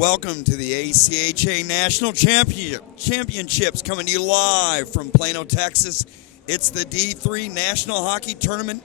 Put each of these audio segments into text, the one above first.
Welcome to the ACHA National Championships, coming to you live from Plano, Texas. It's the D3 National Hockey Tournament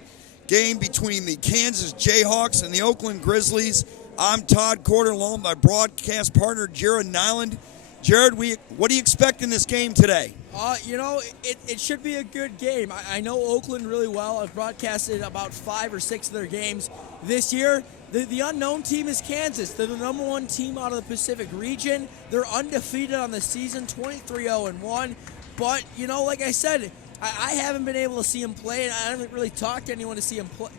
game between the Kansas Jayhawks and the Oakland Grizzlies. I'm Todd Corder, along with my broadcast partner, Jared Nyland. Jared, what do you expect in this game today? It should be a good game. I know Oakland really well. I've broadcasted about 5 or 6 of their games this year. The unknown team is Kansas. They're the number 1 team out of the Pacific region. They're undefeated on the season, 23-0-1. But, like I said, I haven't been able to see them play, and I haven't really talked to anyone to see them play,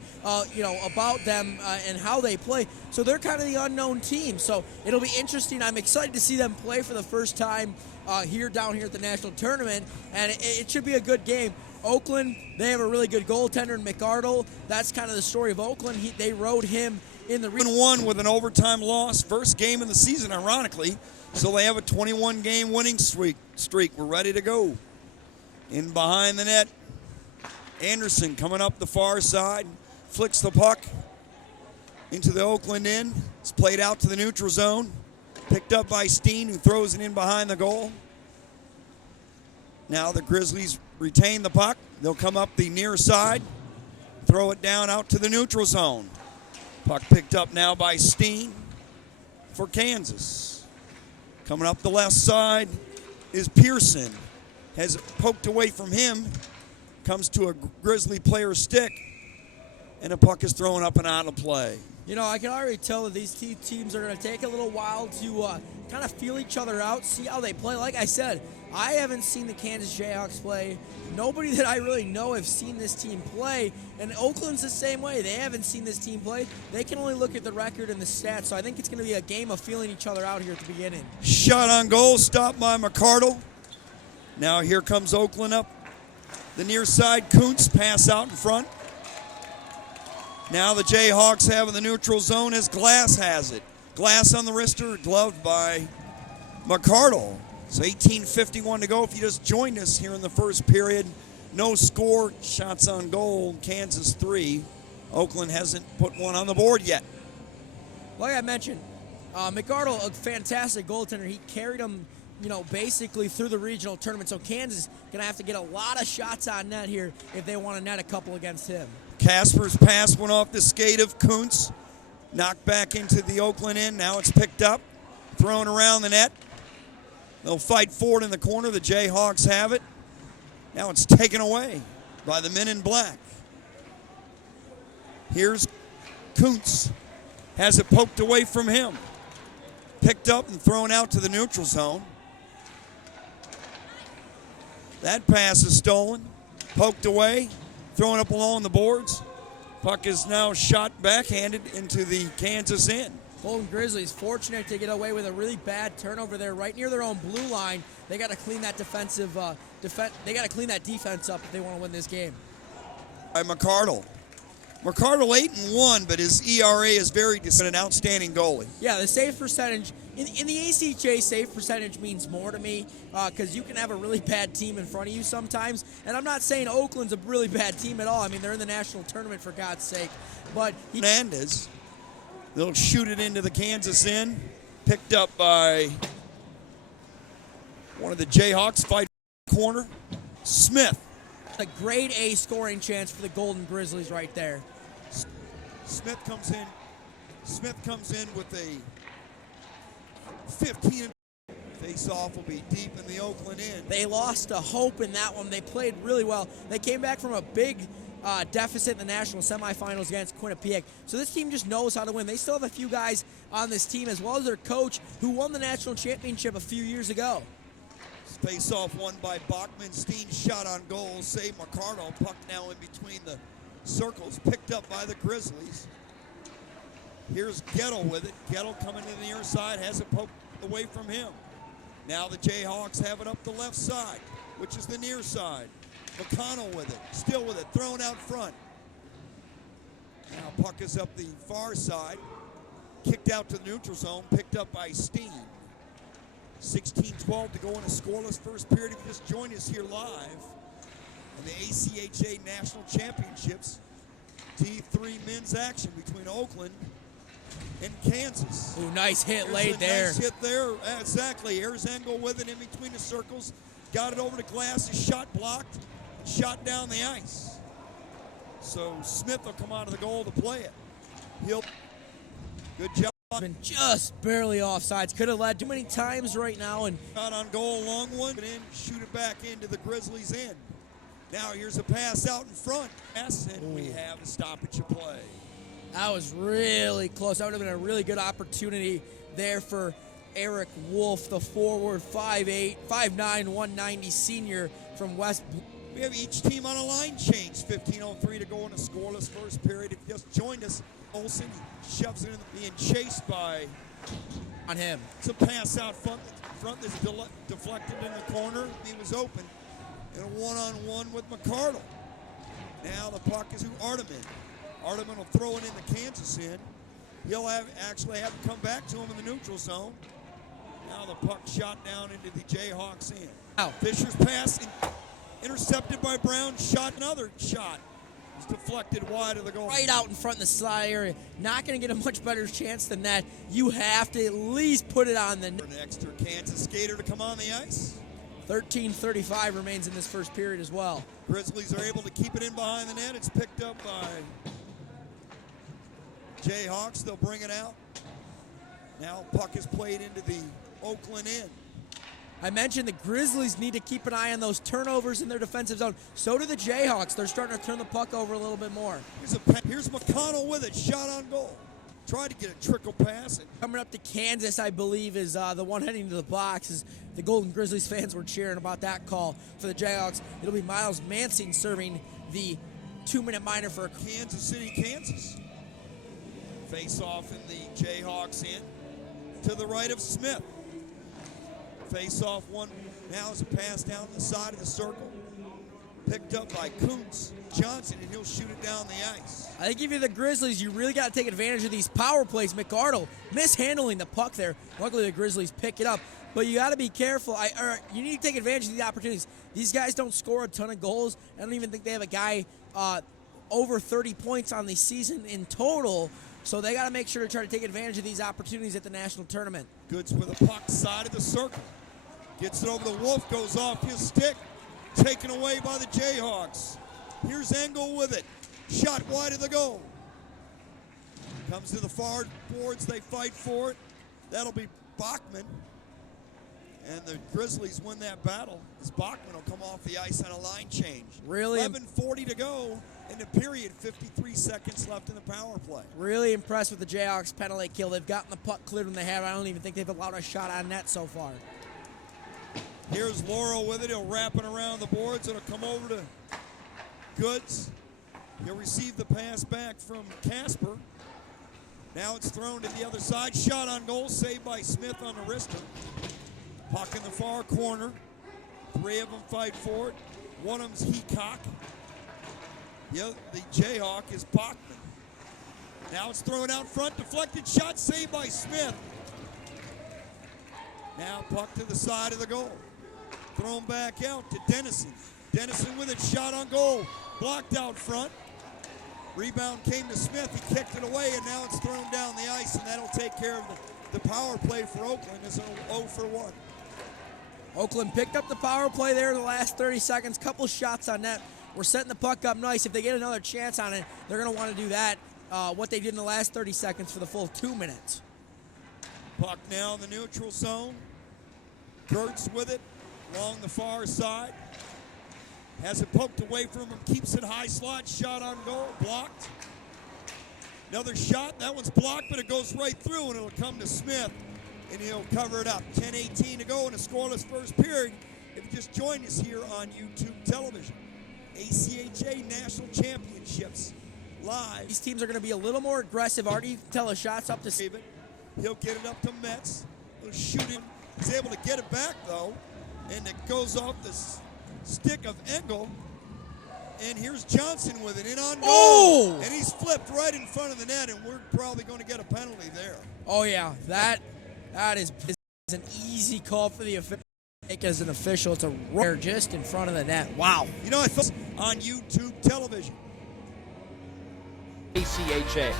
about them and how they play. So they're kind of the unknown team. So it'll be interesting. I'm excited to see them play for the first time down here at the national tournament, and it should be a good game. Oakland, they have a really good goaltender in McArdle. That's kind of the story of Oakland. They rode him in the won with an overtime loss, first game of the season, ironically. So they have a 21-game winning streak. We're ready to go. In behind the net, Anderson coming up the far side, flicks the puck into the Oakland end. It's played out to the neutral zone, picked up by Steen, who throws it in behind the goal. Now the Grizzlies retain the puck. They'll come up the near side, throw it down out to the neutral zone. Puck picked up now by Steen for Kansas. Coming up the left side is Pearson. Has it poked away from him, comes to a Grizzly player's stick, and the puck is thrown up and out of play. I can already tell that these two teams are going to take a little while to kind of feel each other out, see how they play. Like I said, I haven't seen the Kansas Jayhawks play. Nobody that I really know have seen this team play, and Oakland's the same way. They haven't seen this team play. They can only look at the record and the stats, so I think it's going to be a game of feeling each other out here at the beginning. Shot on goal, stopped by McArdle. Now here comes Oakland up the near side. Kuntz pass out in front. Now the Jayhawks have in the neutral zone as Glass has it. Glass on the wrister, gloved by McArdle. It's 18:51 to go. If you just joined us here in the first period, no score, shots on goal, Kansas 3. Oakland hasn't put one on the board yet. Like I mentioned, McArdle, a fantastic goaltender. He carried him basically through the regional tournament. So Kansas going to have to get a lot of shots on net here if they want to net a couple against him. Casper's pass went off the skate of Kuntz. Knocked back into the Oakland end. Now it's picked up, thrown around the net. They'll fight for it in the corner. The Jayhawks have it. Now it's taken away by the men in black. Here's Kuntz. Has it poked away from him. Picked up and thrown out to the neutral zone. That pass is stolen, poked away, thrown up along the boards. Puck is now shot backhanded into the Kansas end. Golden Grizzlies fortunate to get away with a really bad turnover there, right near their own blue line. They got to clean that defense up if they want to win this game. By McArdle 8-1, but his ERA is very decent. An outstanding goalie. Yeah, the save percentage in the ACHA, save percentage means more to me because you can have a really bad team in front of you sometimes. And I'm not saying Oakland's a really bad team at all. I mean, they're in the national tournament, for God's sake. But Hernandez, they'll shoot it into the Kansas end. Picked up by one of the Jayhawks, fight corner. Smith. A grade A scoring chance for the Golden Grizzlies right there. Smith comes in with a 15. Face-off will be deep in the Oakland end. They lost hope in that one. They played really well. They came back from a big deficit in the national semifinals against Quinnipiac. So this team just knows how to win. They still have a few guys on this team, as well as their coach, who won the national championship a few years ago. Face-off won by Bachman. Steen shot on goal. Save McArdle. Puck now in between the circles. Picked up by the Grizzlies. Here's Gettle with it. Gettle coming to the near side. Has it poked away from him. Now the Jayhawks have it up the left side, which is the near side. McConnell with it. Still with it. Thrown out front. Now puck is up the far side. Kicked out to the neutral zone. Picked up by Steen. 16-12 to go in a scoreless first period. If you just joined us here live on the ACHA National Championships, D3 men's action between Oakland in Kansas. Ooh, nice hit There's late a there. Nice hit there. Exactly. Here's Engel with it in between the circles. Got it over the glass. His shot blocked. Shot down the ice. So Smith will come out of the goal to play it. Good job. Been just barely offsides. Could have led too many times right now. And Out on goal, long one. And then shoot it back into the Grizzlies' end. Now here's a pass out in front. And we have a stoppage of play. that was really close. That would have been a really good opportunity there for Eric Wolf, the forward, 5'8", 5'9", 190 senior from West. We have each team on a line change. 15:03 to go in a scoreless first period. If you just joined us, Olsen shoves it in, being chased by On him. It's a pass out front that's deflected in the corner. He was open. And a one-on-one with McCardle. Now the puck is to Arteman. Arteman will throw it in the Kansas end. He'll actually have to come back to him in the neutral zone. Now the puck shot down into the Jayhawks end. Wow. Fisher's pass intercepted by Brown. Shot, another shot. It's deflected wide of the goal. Right out in front of the slide area. Not going to get a much better chance than that. You have to at least put it on the net. An extra Kansas skater to come on the ice. 13:35 remains in this first period as well. Grizzlies are able to keep it in behind the net. It's picked up by Jayhawks. They'll bring it out. Now puck is played into the Oakland end. I mentioned the Grizzlies need to keep an eye on those turnovers in their defensive zone. So do the Jayhawks. They're starting to turn the puck over a little bit more. Here's McConnell with it. Shot on goal. Tried to get a trickle pass. Coming up to Kansas, I believe, is the one heading to the box. As the Golden Grizzlies fans were cheering about that call for the Jayhawks. It'll be Miles Mansing serving the 2-minute minor for Kansas City, Kansas. Face off in the Jayhawks end. To the right of Smith. Face off one. Now is a pass down the side of the circle. Picked up by Kuntz Johnson, and he'll shoot it down the ice. I think if you're the Grizzlies, you really got to take advantage of these power plays. McArdle mishandling the puck there. Luckily, the Grizzlies pick it up. But you got to be careful. You need to take advantage of these opportunities. These guys don't score a ton of goals. I don't even think they have a guy over 30 points on the season in total. So they got to make sure to try to take advantage of these opportunities at the national tournament. Goods with a puck side of the circle. Gets it over the Wolf, goes off his stick. Taken away by the Jayhawks. Here's Engel with it. Shot wide of the goal. Comes to the far boards. They fight for it. That'll be Bachman. And the Grizzlies win that battle as Bachman will come off the ice on a line change. Really? 11:40 to go in the period. 53 seconds left in the power play. Really impressed with the Jayhawks penalty kill. They've gotten the puck cleared when they have. I don't even think they've allowed a shot on net so far. Here's Laurel with it. He'll wrap it around the boards. It'll come over to Goods. He'll receive the pass back from Casper. Now it's thrown to the other side. Shot on goal. Saved by Smith on the wrister. Puck in the far corner. Three of them fight for it. One of them's Heacock. The Jayhawk is Bachman. Now it's thrown out front. Deflected shot. Saved by Smith. Now puck to the side of the goal. Thrown back out to Dennison. Dennison with it, shot on goal. Blocked out front. Rebound came to Smith. He kicked it away, and now it's thrown down the ice, and that'll take care of the power play for Oakland. It's an 0 for 1. Oakland picked up the power play there in the last 30 seconds. Couple shots on net. We're setting the puck up nice. If they get another chance on it, they're going to want to do that, what they did in the last 30 seconds for the full 2 minutes. Puck now in the neutral zone. Gertz with it along the far side. Has it poked away from him, keeps it high slot, shot on goal, blocked. Another shot, that one's blocked, but it goes right through, and it'll come to Smith, and he'll cover it up. 10:18 to go in a scoreless first period. If you just joined us here on YouTube television, ACHA National Championships live. These teams are going to be a little more aggressive. Already you can tell the shots up to David. He'll get it up to Metz. He'll shoot him. He's able to get it back, though, and it goes off the stick of Engel. And here's Johnson with it in on goal. Oh! And he's flipped right in front of the net, and we're probably going to get a penalty there. Oh, yeah. That is an easy call for the official. As an official, it's a rare just in front of the net. Wow. You know, I thought on YouTube television. ACHA.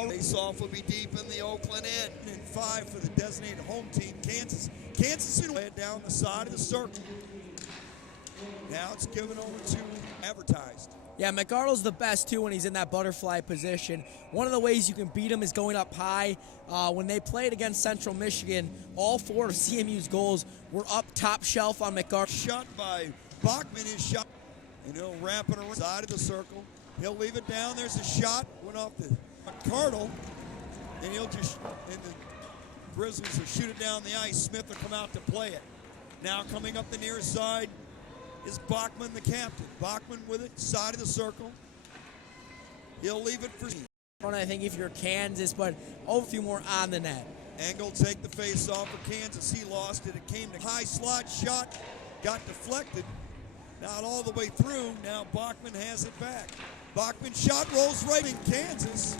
All face-off will be deep in the Oakland end. And 5 for the designated home team, Kansas. Kansas City led down the side of the circle. Now it's given over to advertised. Yeah, McArdle's the best, too, when he's in that butterfly position. One of the ways you can beat him is going up high. When they played against Central Michigan, all 4 of CMU's goals were up top shelf on McArdle. Shot by Bachman is shot, and he'll wrap it around the side of the circle. He'll leave it down. There's a shot. Went off the McArdle, and he'll just, and the Grizzlies will shoot it down the ice. Smith will come out to play it. Now coming up the near side is Bachman, the captain. Bachman with it, side of the circle. He'll leave it for I think if you're Kansas, but a few more on the net. Engel take the face off for Kansas. He lost it. It came to high slot shot, got deflected. Not all the way through. Now Bachman has it back. Bachman shot rolls right in Kansas.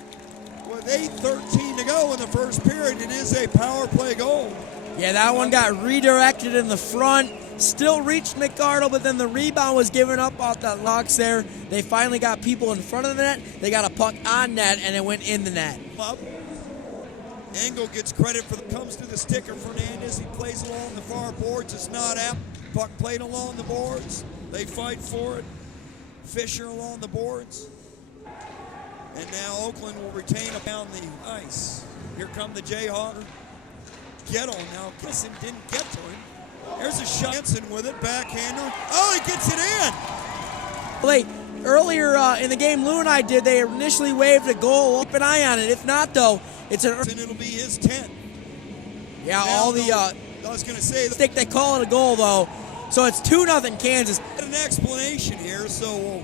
With 8:13 to go in the first period, it is a power play goal. Yeah, that one got redirected in the front. Still reached McArdle, but then the rebound was given up off that Locks there. They finally got people in front of the net. They got a puck on net, and it went in the net. Engel gets credit for the comes to the sticker. Fernandez, he plays along the far boards. It's not out. Puck played along the boards. They fight for it. Fisher along the boards. And now Oakland will retain it down the ice. Here come the Jayhawker. Gettle now. Kissin didn't get to him. There's a shot. Hansen with it. Backhander. Oh, he gets it in. Wait, earlier in the game Lou and I did, they initially waved a goal. Keep an eye on it. If not, though, it's an... And it'll be his 10. Yeah, now, all the... I was going to say... Stick, they call it a goal, though. So it's 2-0 Kansas. An explanation here. So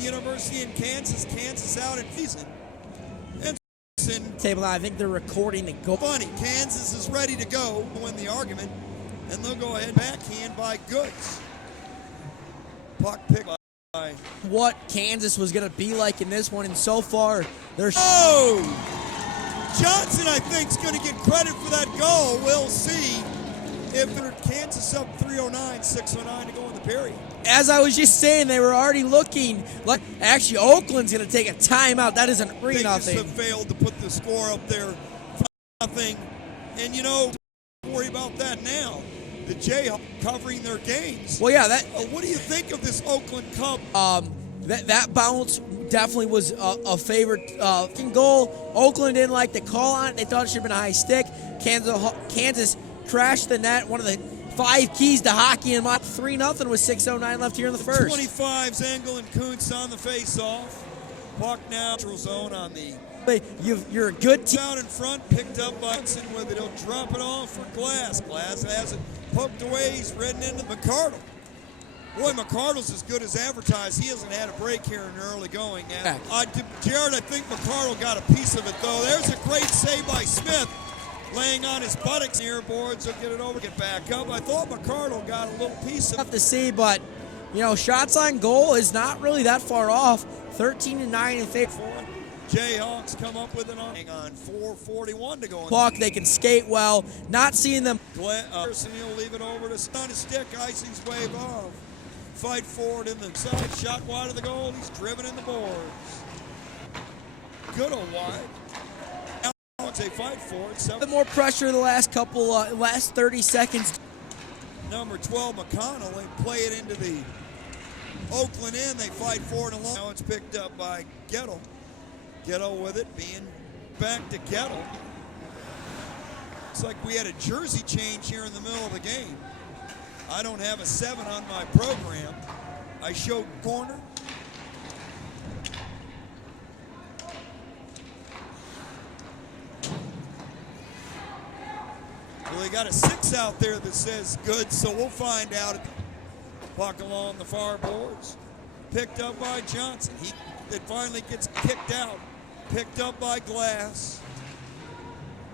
University in Kansas, Kansas out in season. And table, I think they're recording the goal. Funny, Kansas is ready to go to win the argument, and they'll go ahead backhand by Goods. Puck picked by... What Kansas was going to be like in this one, and so far, they're... Oh! Johnson, I think, is going to get credit for that goal. We'll see if they're Kansas up 3:09, 6:09 to go in the period. As I was just saying, they were already looking like actually Oakland's going to take a timeout. That is an 3-0. They just have failed to put the score up there, 5-0. And don't worry about that now. The Jayhawks covering their games. Well, yeah, that. What do you think of this Oakland Cup? That bounce definitely was a favorite goal. Oakland didn't like the call on it. They thought it should have been a high stick. Kansas crashed the net. One of the 5 keys to hockey, and 3-0 with 6:09 left here in the first. 25's Engel and Kuntz on the face-off. Puck now neutral zone on the... You're a good team. Out in front, picked up by Hudson with it. He'll drop it off for Glass. Glass has it poked away. He's ridden into McArdle. Boy, McArdle's as good as advertised. He hasn't had a break here in the early going. Jared, I think McArdle got a piece of it, though. There's a great save by Smith. Laying on his buttocks near boards, he'll get it over, get back up. I thought McArdle got a little piece of it. Tough to see, but, shots on goal is not really that far off. 13-9 in favor. Jayhawks come up with it on 4:41 to go. Puck, they can skate well. Not seeing them. Person, he'll leave it over to on his stick. Icing's wave off. Fight forward in the side. Shot wide of the goal. He's driven in the boards. Good old wide. They fight for it. A bit more pressure the last last 30 seconds. Number 12, McConnell, they play it into the Oakland end. They fight for it along. Now it's picked up by Gettle. Gettle with it, being back to Gettle. It's like we had a jersey change here in the middle of the game. I don't have a 7 on my program. I showed corner. Well, they got a 6 out there that says good, so we'll find out. Puck along the far boards. Picked up by Johnson. It finally gets kicked out. Picked up by Glass.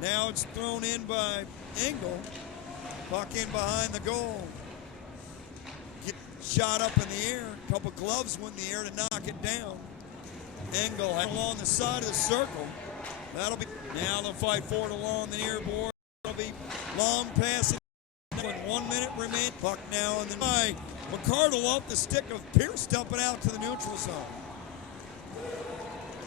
Now it's thrown in by Engel. Puck in behind the goal. Get shot up in the air. A couple gloves went in the air to knock it down. Engel along the side of the circle. That'll be, now they'll fight for it along the near board. It'll be long pass. 1 minute remain. Puck now and then by McArdle off the stick of Pierce, dumping out to the neutral zone.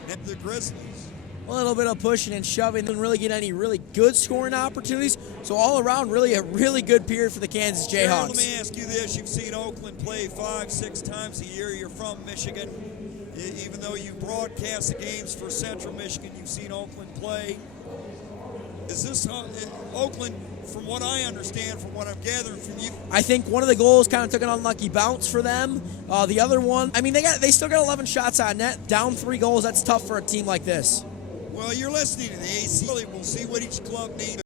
And the Grizzlies. a little bit of pushing and shoving, didn't really get any really good scoring opportunities. So all around, really a really good period for the Kansas Jayhawks. Let me ask you this. You've seen Oakland play 5-6 times a year. You're from Michigan. Even though you broadcast the games for Central Michigan, you've seen Oakland play. Is this Oakland, from what I understand, from what I'm gathering from you? I think one of the goals kind of took an unlucky bounce for them. The other one, I mean, they still got 11 shots on net, down 3 goals. That's tough for a team like this. Well, you're listening to the ACHA. We'll see what each club needs.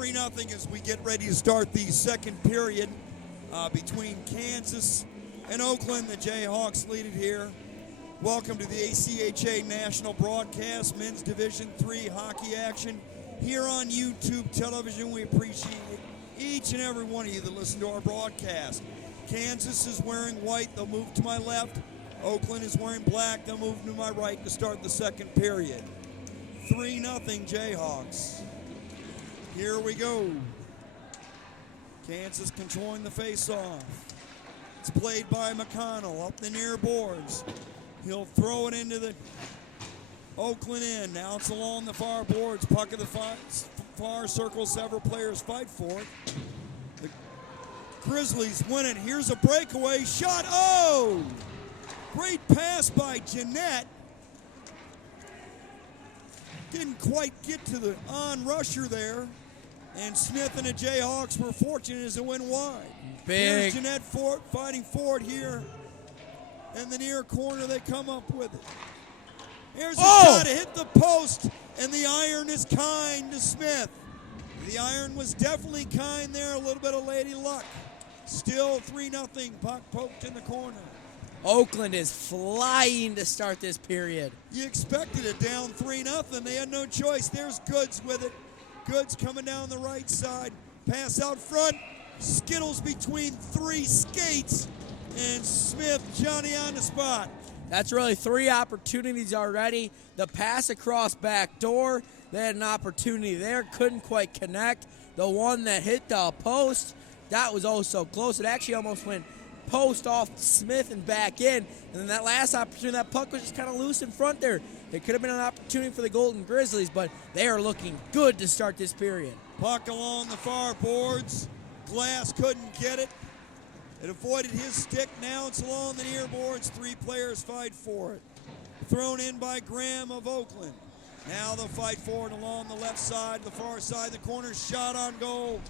3-0 as we get ready to start the second period between Kansas and Oakland. The Jayhawks lead it here. Welcome to the ACHA National Broadcast, Men's Division III hockey action here on YouTube television. We appreciate each and every one of you that listen to our broadcast. Kansas is wearing white. They'll move to my left. Oakland is wearing black. They'll move to my right to start the second period. 3-0 Jayhawks. Here we go. Kansas controlling the face-off. It's played by McConnell up the near boards. He'll throw it into the Oakland end. Now it's along the far boards. Puck of the far circle. Several players fight for it. The Grizzlies win it. Here's a breakaway shot. Oh! Great pass by Jeanette. Didn't quite get to the on-rusher there. And Smith and the Jayhawks were fortunate as it went wide. Here's Jeanette fighting for it here. In the near corner, they come up with it. Here's a shot to hit the post, and the iron is kind to Smith. The iron was definitely kind there, a little bit of lady luck. Still 3-0, puck poked in the corner. Oakland is flying to start this period. You expected it down 3-0. They had no choice. There's Goods with it. Goods coming down the right side. Pass out front. Skittles between three skates. And Smith, Johnny on the spot. That's really 3 opportunities already. The pass across back door, they had an opportunity there, couldn't quite connect. The one that hit the post, that was oh so close. It actually almost went post off Smith and back in. And then that last opportunity, that puck was just kind of loose in front there. It could have been an opportunity for the Golden Grizzlies, but they are looking good to start this period. Puck along the far boards. Glass couldn't get it. It avoided his stick. Now it's along the near boards. 3 players fight for it. Thrown in by Graham of Oakland. Now they'll fight for it along the left side, the far side of the corner. Shot on goal.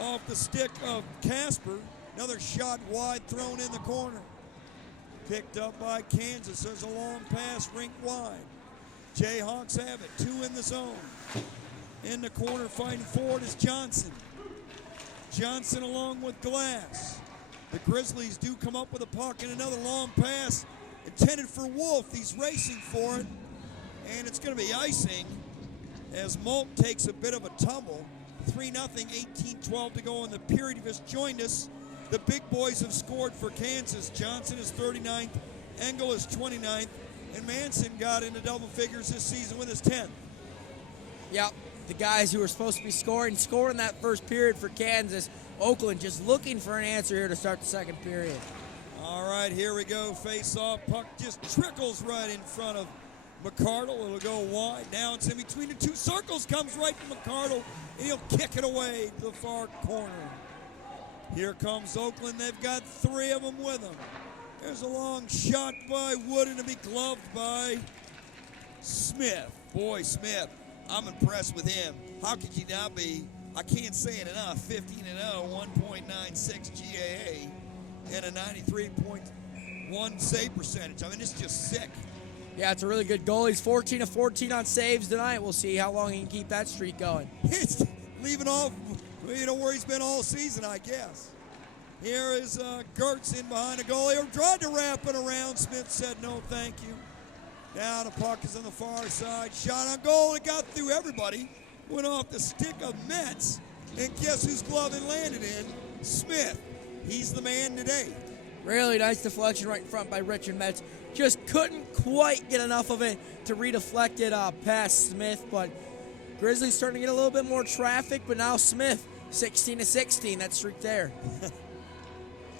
Off the stick of Casper. Another shot wide thrown in the corner. Picked up by Kansas. There's a long pass rink wide. Jayhawks have it. 2 in the zone. In the corner fighting for it is Johnson. Johnson along with Glass. The Grizzlies do come up with a puck and another long pass intended for Wolf. He's racing for it, and it's going to be icing as Molt takes a bit of a tumble. 3-0, 18-12 to go in the period. He just joined us. The big boys have scored for Kansas. Johnson is 39th, Engel is 29th, and Manson got into double figures this season with his 10th. Yep. The guys who were supposed to be scoring that first period for Kansas. Oakland just looking for an answer here to start the second period. All right, here we go. Face off. Puck just trickles right in front of McCardle. It'll go wide. Now it's in between the 2 circles. Comes right from McCardle, and he'll kick it away to the far corner. Here comes Oakland. They've got 3 of them with them. There's a long shot by Wood, and it'll be gloved by Smith. Boy, Smith. I'm impressed with him. How could you not be? I can't say it enough. 15-0, 1.96 GAA, and a 93.1 save percentage. I mean, it's just sick. Yeah, it's a really good goal. He's 14 of 14 on saves tonight. We'll see how long he can keep that streak going. It's leaving off, where he's been all season, I guess. Here is Gertz in behind the goal. He tried to wrap it around. Smith said no, thank you. Now the puck is on the far side. Shot on goal. It got through everybody. Went off the stick of Metz. And guess whose glove it landed in? Smith. He's the man today. Really nice deflection right in front by Richard Metz. Just couldn't quite get enough of it to redeflect it past Smith. But Grizzlies starting to get a little bit more traffic. But now Smith, 16-16. That streak there.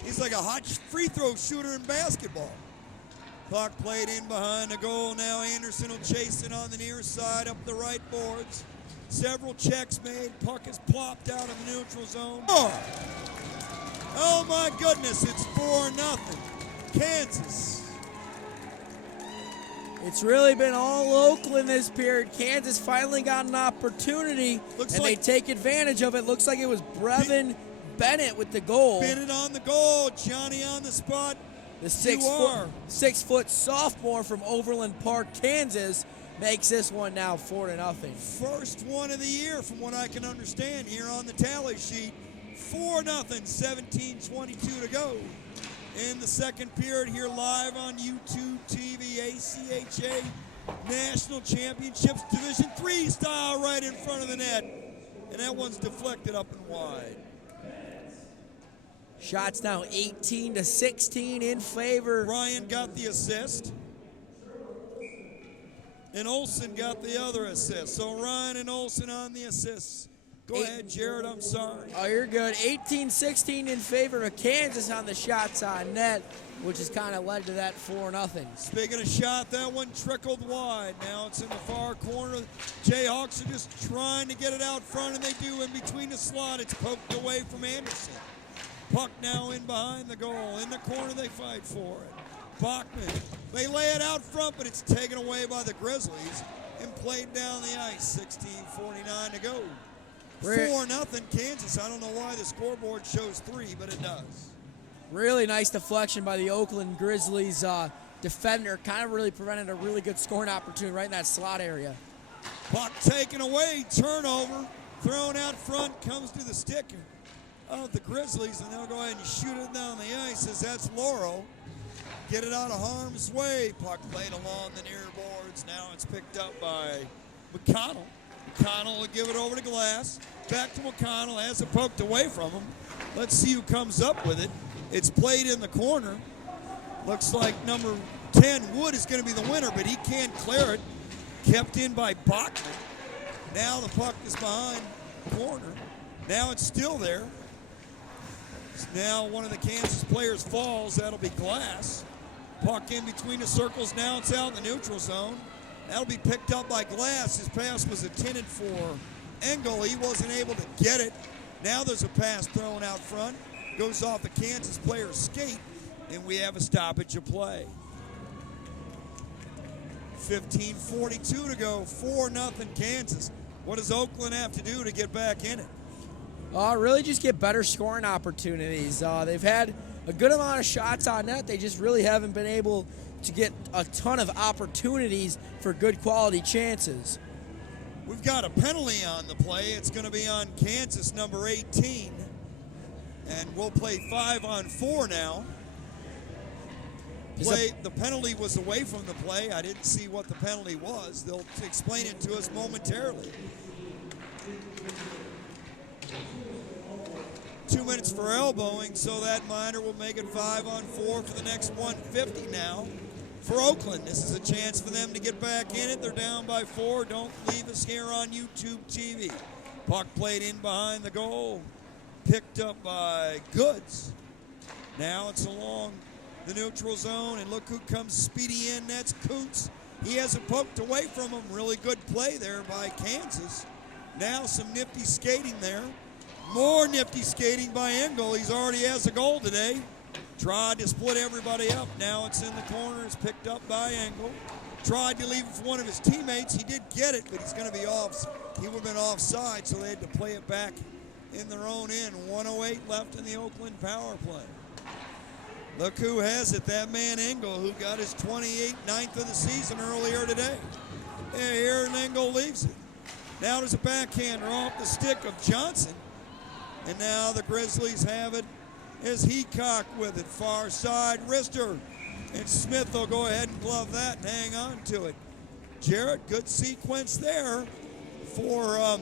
He's like a hot free throw shooter in basketball. Puck played in behind the goal. Now Anderson will chase it on the near side up the right boards. Several checks made. Puck is plopped out of the neutral zone. Oh my goodness, it's 4-0. Kansas. It's really been all Oakland this period. Kansas finally got an opportunity, they take advantage of it. Looks like it was Brevin Bennett with the goal. Bennett on the goal. Johnny on the spot. The 6 foot sophomore from Overland Park, Kansas, makes this one now 4-0. First one of the year from what I can understand here on the tally sheet. 4-0, 17:22 to go. In the second period here live on YouTube TV, ACHA National Championships Division III style right in front of the net. And that one's deflected up and wide. Shots now 18-16 in favor. Ryan got the assist. And Olsen got the other assist. So Ryan and Olsen on the assists. Go ahead, Jared, I'm sorry. Oh, you're good. 18-16 in favor of Kansas on the shots on net, which has kind of led to that 4-0. Speaking of shot, that one trickled wide. Now it's in the far corner. Jayhawks are just trying to get it out front, and they do in between the slot. It's poked away from Anderson. Puck now in behind the goal. In the corner, they fight for it. Bachman, they lay it out front, but it's taken away by the Grizzlies and played down the ice. 16:49 to go. 4-0 Kansas. I don't know why the scoreboard shows 3, but it does. Really nice deflection by the Oakland Grizzlies defender. Kind of really prevented a really good scoring opportunity right in that slot area. Puck taken away. Turnover. Thrown out front. Comes to the stick of the Grizzlies, and they'll go ahead and shoot it down the ice as that's Laurel. Get it out of harm's way. Puck played along the near boards. Now it's picked up by McConnell. McConnell will give it over to Glass. Back to McConnell. Has it poked away from him. Let's see who comes up with it. It's played in the corner. Looks like number 10, Wood, is going to be the winner, but he can't clear it. Kept in by Bachman. Now the puck is behind the corner. Now it's still there. Now one of the Kansas players falls. That'll be Glass. Puck in between the circles. Now it's out in the neutral zone. That'll be picked up by Glass. His pass was intended for Engel. He wasn't able to get it. Now there's a pass thrown out front. Goes off the Kansas player's skate, and we have a stoppage of play. 15:42 to go. 4-0 Kansas. What does Oakland have to do to get back in it? Really just get better scoring opportunities. They've had a good amount of shots on net. They just really haven't been able to get a ton of opportunities for good quality chances. We've got a penalty on the play. It's going to be on Kansas, number 18. And we'll play 5-on-4 now. The penalty was away from the play. I didn't see what the penalty was. They'll explain it to us momentarily. 2 minutes for elbowing, so that minor will make it 5-on-4 for the next 150 now. For Oakland, this is a chance for them to get back in it. They're down by 4. Don't leave us here on YouTube TV. Puck played in behind the goal. Picked up by Goods. Now it's along the neutral zone, and look who comes speedy in. That's Kuntz. He has it poked away from him. Really good play there by Kansas. Now some nifty skating there. More nifty skating by Engel. He's already has a goal today. Tried to split everybody up. Now it's in the corner. It's picked up by Engel. Tried to leave it for one of his teammates. He did get it, but he's going to be off. He would have been offside, so they had to play it back in their own end. 1:08 left in the Oakland power play. Look who has it. That man Engel, who got his 28th, 9th of the season earlier today. And here Engel leaves it. Now there's a backhander off the stick of Johnson. And now the Grizzlies have it as Heacock with it. Far side, wrister. And Smith will go ahead and glove that and hang on to it. Jarrett, good sequence there for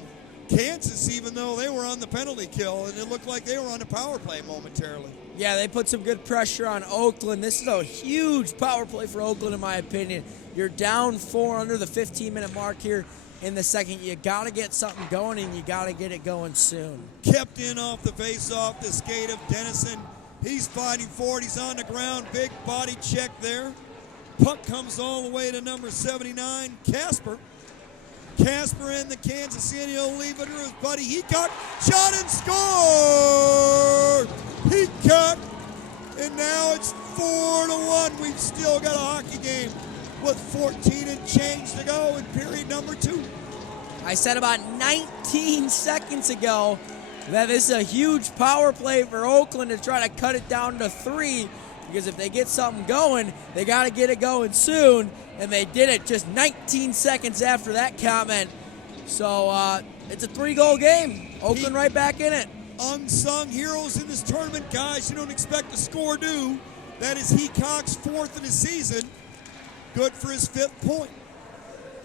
Kansas, even though they were on the penalty kill. And it looked like they were on the power play momentarily. Yeah, they put some good pressure on Oakland. This is a huge power play for Oakland, in my opinion. You're down 4 under the 15-minute mark here in the second. You got to get something going, and you got to get it going soon. Kept in off the face-off, the skate of Dennison. He's fighting for it. He's on the ground. Big body check there. Puck comes all the way to number 79, Casper. Casper in the Kansas City. He'll leave it to his buddy. He got shot and scored. He cut, and now it's 4-1. We've still got a hockey game with 14 and change to go in period number 2. I said about 19 seconds ago that this is a huge power play for Oakland to try to cut it down to 3. because if they get something going, they got to get it going soon, and they did it just 19 seconds after that comment. So it's a 3-goal game. Oakland right back in it. Unsung heroes in this tournament, guys you don't expect to score new. That is Heacock's 4th of the season. Good for his 5th point.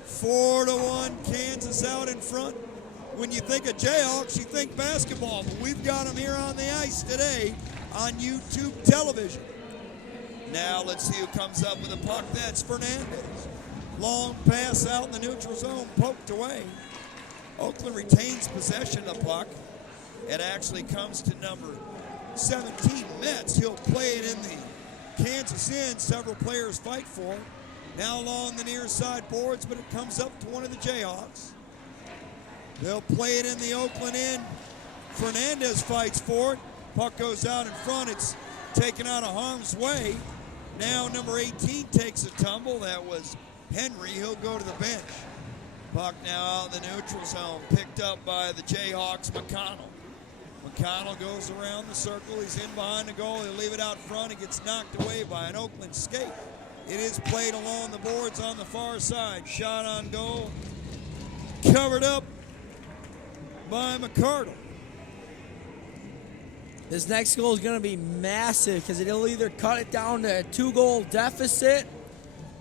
4-1, Kansas out in front. When you think of Jayhawks, you think basketball, but we've got them here on the ice today on YouTube television. Now let's see who comes up with the puck. That's Fernandez. Long pass out in the neutral zone, poked away. Oakland retains possession of the puck. It actually comes to number 17, Metz. He'll play it in the Kansas end. Several players fight for it. Now along the near side boards, but it comes up to one of the Jayhawks. They'll play it in the Oakland end. Fernandez fights for it. Puck goes out in front. It's taken out of harm's way. Now number 18 takes a tumble. That was Henry. He'll go to the bench. Puck now out in the neutral zone. Picked up by the Jayhawks, McConnell. McConnell goes around the circle. He's in behind the goal. He'll leave it out front. It gets knocked away by an Oakland skate. It is played along the boards on the far side. Shot on goal. Covered up by McCardle. This next goal is going to be massive because it'll either cut it down to a 2-goal deficit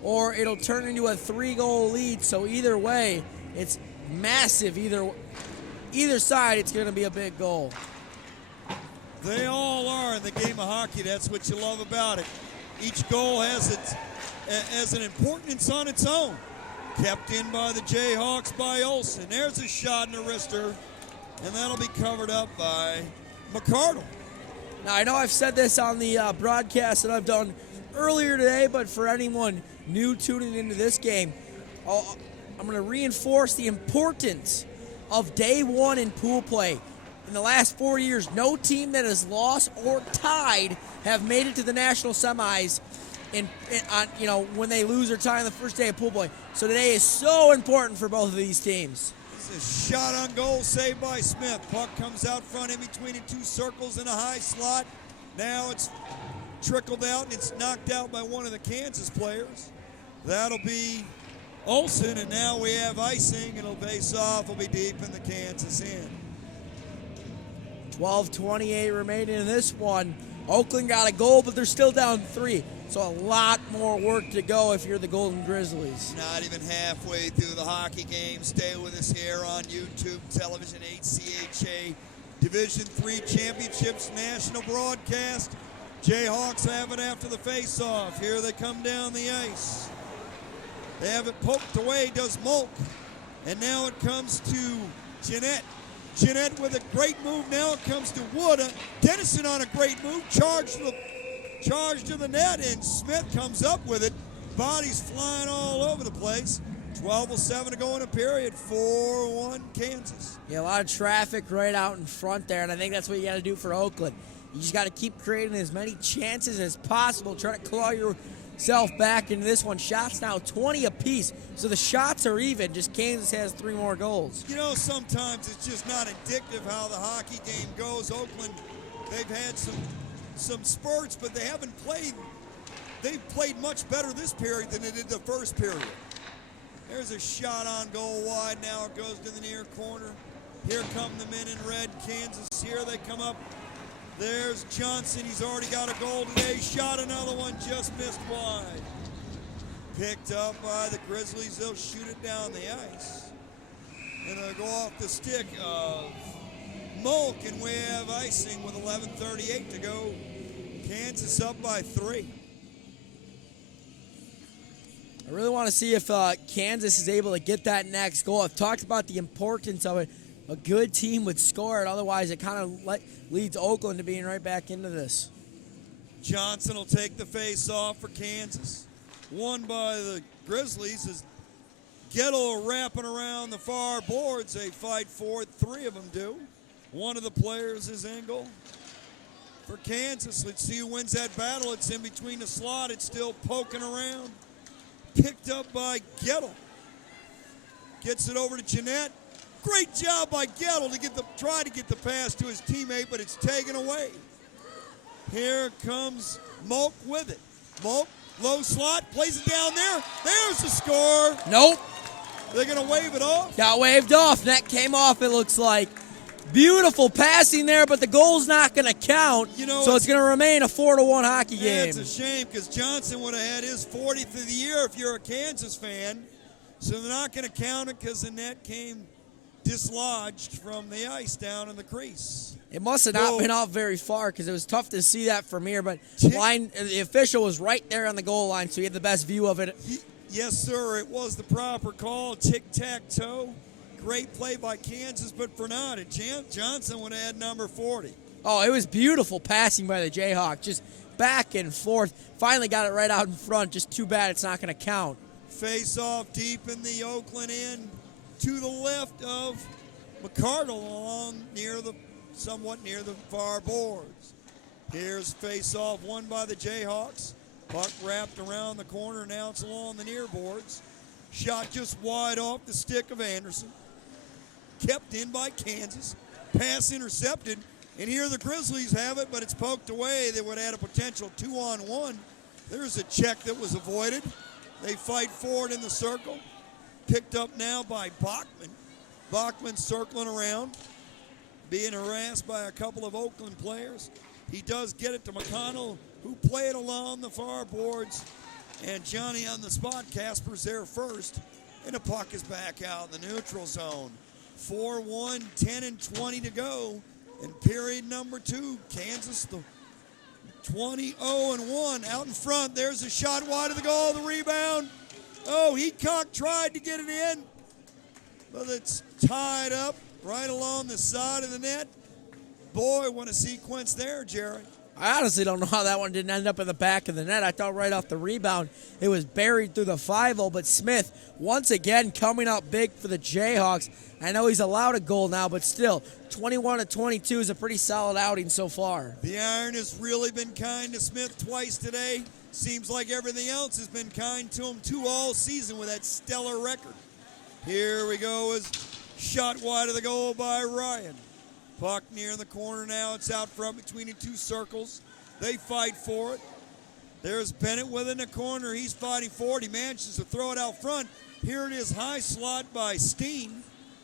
or it'll turn into a 3-goal lead. So either way, it's massive. Either side, it's going to be a big goal. They all are in the game of hockey. That's what you love about it. Each goal has an importance on its own. Kept in by the Jayhawks by Olsen. There's a shot in the wrister, and that'll be covered up by McCardle. Now, I know I've said this on the broadcast that I've done earlier today, but for anyone new tuning into this game, I'm going to reinforce the importance of day one in pool play. In the last 4 years, no team that has lost or tied have made it to the national semis when they lose or tie on the first day of pool play. So today is so important for both of these teams. This is a shot on goal saved by Smith. Puck comes out front in between the 2 circles in a high slot. Now it's trickled out and it's knocked out by one of the Kansas players. That'll be Olsen, and now we have icing. It'll face off. Will be deep in the Kansas end. 12:28 remaining in this one. Oakland got a goal, but they're still down 3. So a lot more work to go if you're the Golden Grizzlies. Not even halfway through the hockey game. Stay with us here on YouTube television. ACHA Division III Championships national broadcast. Jayhawks have it after the face-off. Here they come down the ice. They have it poked away, does Molk. And now it comes to Jeanette. Jeanette with a great move. Now it comes to Wood. Dennison on a great move. Charge to the net, and Smith comes up with it. Bodies flying all over the place. 12:07 to go in a period. 4-1 Kansas. Yeah, a lot of traffic right out in front there, and I think that's what you got to do for Oakland. You just got to keep creating as many chances as possible. Try to claw yourself back into this one. Shots now 20 apiece, so the shots are even. Just Kansas has 3 more goals. You know, sometimes it's just not indicative how the hockey game goes. Oakland, they've had some spurts, but they haven't played. They've played much better this period than they did the first period. There's a shot on goal wide. Now it goes to the near corner. Here come the men in red, Kansas. Here they come up. There's Johnson. He's already got a goal today. Shot another one, just missed wide. Picked up by the Grizzlies. They'll shoot it down the ice. And they'll go off the stick of Molk, and we have icing with 11:38 to go. Kansas up by 3. I really want to see if Kansas is able to get that next goal. I've talked about the importance of it. A good team would score it. Otherwise, it kind of leads Oakland to being right back into this. Johnson will take the face off for Kansas. Won by the Grizzlies as Gettle wrapping around the far boards. They fight for it. 3 of them do. One of the players is Engel. For Kansas, let's see who wins that battle. It's in between the slot. It's still poking around. Picked up by Gettle. Gets it over to Jeanette. Great job by Gettle to try to get the pass to his teammate, but it's taken away. Here comes Moak with it. Moak, low slot, plays it down there. There's the score. Nope. They're going to wave it off. Got waved off. Net came off, it looks like. Beautiful passing there, but the goal's not going to count. So it's going to remain a 4-1 hockey game. It's a shame because Johnson would have had his 40th of the year if you're a Kansas fan. So they're not going to count it because the net came dislodged from the ice down in the crease. It must have not been out very far because it was tough to see that from here. But the official was right there on the goal line, so he had the best view of it. Yes, sir. It was the proper call. Tic-tac-toe. Great play by Kansas, but for not. Johnson would have had number 40. Oh, it was beautiful passing by the Jayhawks. Just back and forth. Finally got it right out in front. Just too bad it's not going to count. Face off deep in the Oakland end to the left of McCardle somewhat near the far boards. Here's face off won by the Jayhawks. Puck wrapped around the corner. Now it's along the near boards. Shot just wide off the stick of Anderson. Kept in by Kansas. Pass intercepted. And here the Grizzlies have it, but it's poked away. They would add a potential 2-on-1. There's a check that was avoided. They fight forward in the circle. Picked up now by Bachman. Bachman circling around, being harassed by a couple of Oakland players. He does get it to McConnell, who played along the far boards. And Johnny on the spot. Casper's there first. And the puck is back out in the neutral zone. 4-1, 10-20 to go. In period number 2, Kansas, the 20-0-1 out in front. There's a shot wide of the goal, the rebound. Oh, Heacock tried to get it in, but it's tied up right along the side of the net. Boy, what a sequence there, Jerry. I honestly don't know how that one didn't end up in the back of the net. I thought right off the rebound it was buried through the 5-0, but Smith once again coming up big for the Jayhawks. I know he's allowed a goal now, but still, 21-22 is a pretty solid outing so far. The Iron has really been kind to Smith twice today. Seems like everything else has been kind to him too all season with that stellar record. Here we go, is shot wide of the goal by Ryan. Puck near the corner now. It's out front between the two circles. They fight for it. There's Bennett within the corner. He's fighting for it. He manages to throw it out front. Here it is, high slot by Steen.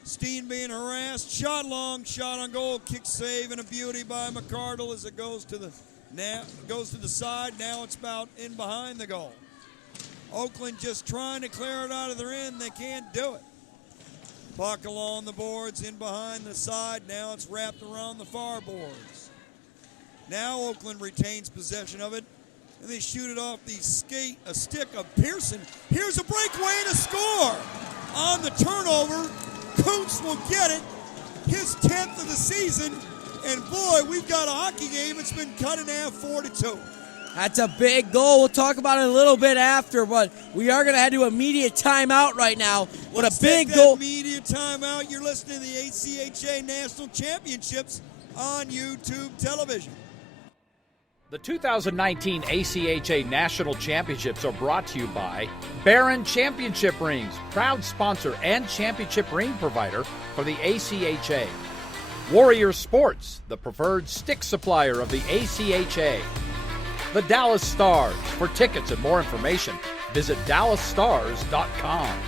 Steen being harassed. Shot long, shot on goal. Kick save and a beauty by McCardle as it goes to the side. Now it's about in behind the goal. Oakland just trying to clear it out of their end. They can't do it. Puck along the boards, in behind the side. Now it's wrapped around the far boards. Now Oakland retains possession of it, and they shoot it off the stick of Pearson. Here's a breakaway and a score. On the turnover, Kuntz will get it, his 10th of the season, and boy, we've got a hockey game. It's been cut in half, 4-2. That's a big goal. We'll talk about it a little bit after, but we are going to head to immediate timeout right now. What a big goal. Immediate timeout. You're listening to the ACHA National Championships on YouTube television. The 2019 ACHA National Championships are brought to you by Barron Championship Rings, proud sponsor and championship ring provider for the ACHA. Warrior Sports, the preferred stick supplier of the ACHA. The Dallas Stars. For tickets and more information, visit dallasstars.com.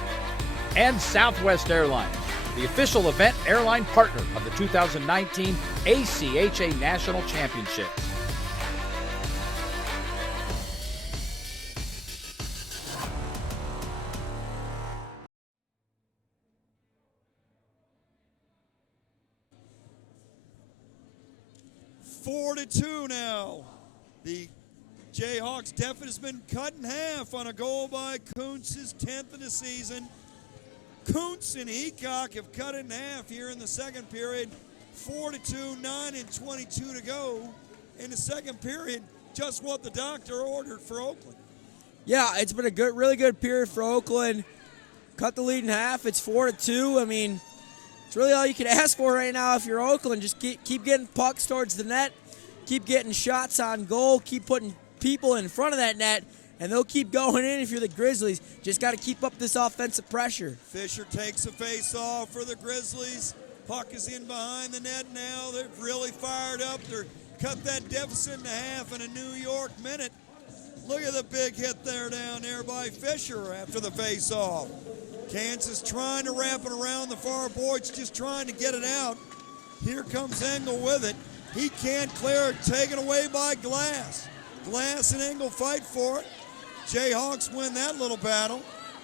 And Southwest Airlines, the official event airline partner of the 2019 ACHA National Championships. Four to 2 now. The Jayhawks deficit has been cut in half on a goal by Kuntz, his 10th of the season. Kuntz and Heacock have cut it in half here in the second period. 4-2, 9:22 to go in the second period. Just what the doctor ordered for Oakland. Yeah, it's been a really good period for Oakland. Cut the lead in half. It's 4-2. I mean, it's really all you can ask for right now if you're Oakland. Just keep getting pucks towards the net. Keep getting shots on goal. Keep putting people in front of that net, and they'll keep going in if you're the Grizzlies. Just got to keep up this offensive pressure. Fisher takes a face-off for the Grizzlies. Puck is in behind the net now. They're really fired up. They're cut that deficit in half in a New York minute. Look at the big hit there down there by Fisher after the face-off. Kansas trying to wrap it around the far boards, just trying to get it out. Here comes Engel with it. He can't clear it, taken away by Glass. Glass and Engel fight for it. Jayhawks win that little battle.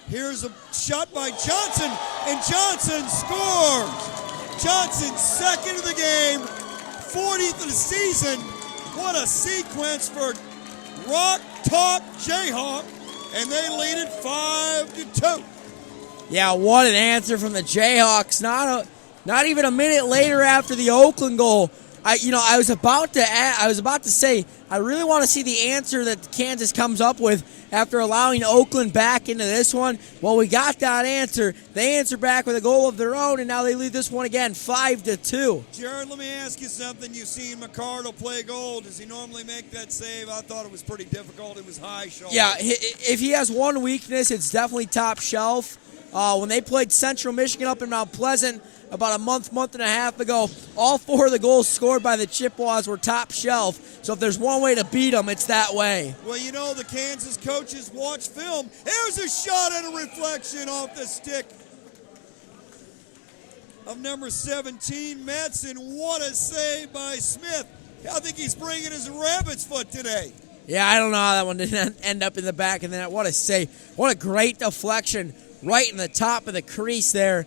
Here's a shot by Johnson, and Johnson scores! Johnson's second of the game, 40th of the season. What a sequence for Rock Talk Jayhawk, and they lead it 5-2. Yeah, what an answer from the Jayhawks. Not even a minute later after the Oakland goal. I was about to say I really want to see the answer that Kansas comes up with after allowing Oakland back into this one. Well, we got that answer. They answer back with a goal of their own, and now they lead this one again 5-2. Jared, let me ask you something. You've seen McCardle play goal. Does he normally make that save? I thought it was pretty difficult. It was high shoulder. Yeah, if he has one weakness, it's definitely top shelf. When they played Central Michigan up in Mount Pleasant about a month and a half ago, all 4 of the goals scored by the Chippewas were top shelf. So if there's one way to beat them, it's that way. Well, you know, the Kansas coaches watch film. Here's a shot and a reflection off the stick of number 17, Metzen. What a save by Smith. I think he's bringing his rabbit's foot today. Yeah, I don't know how that one didn't end up in the back of the net. What a save. What a great deflection right in the top of the crease there.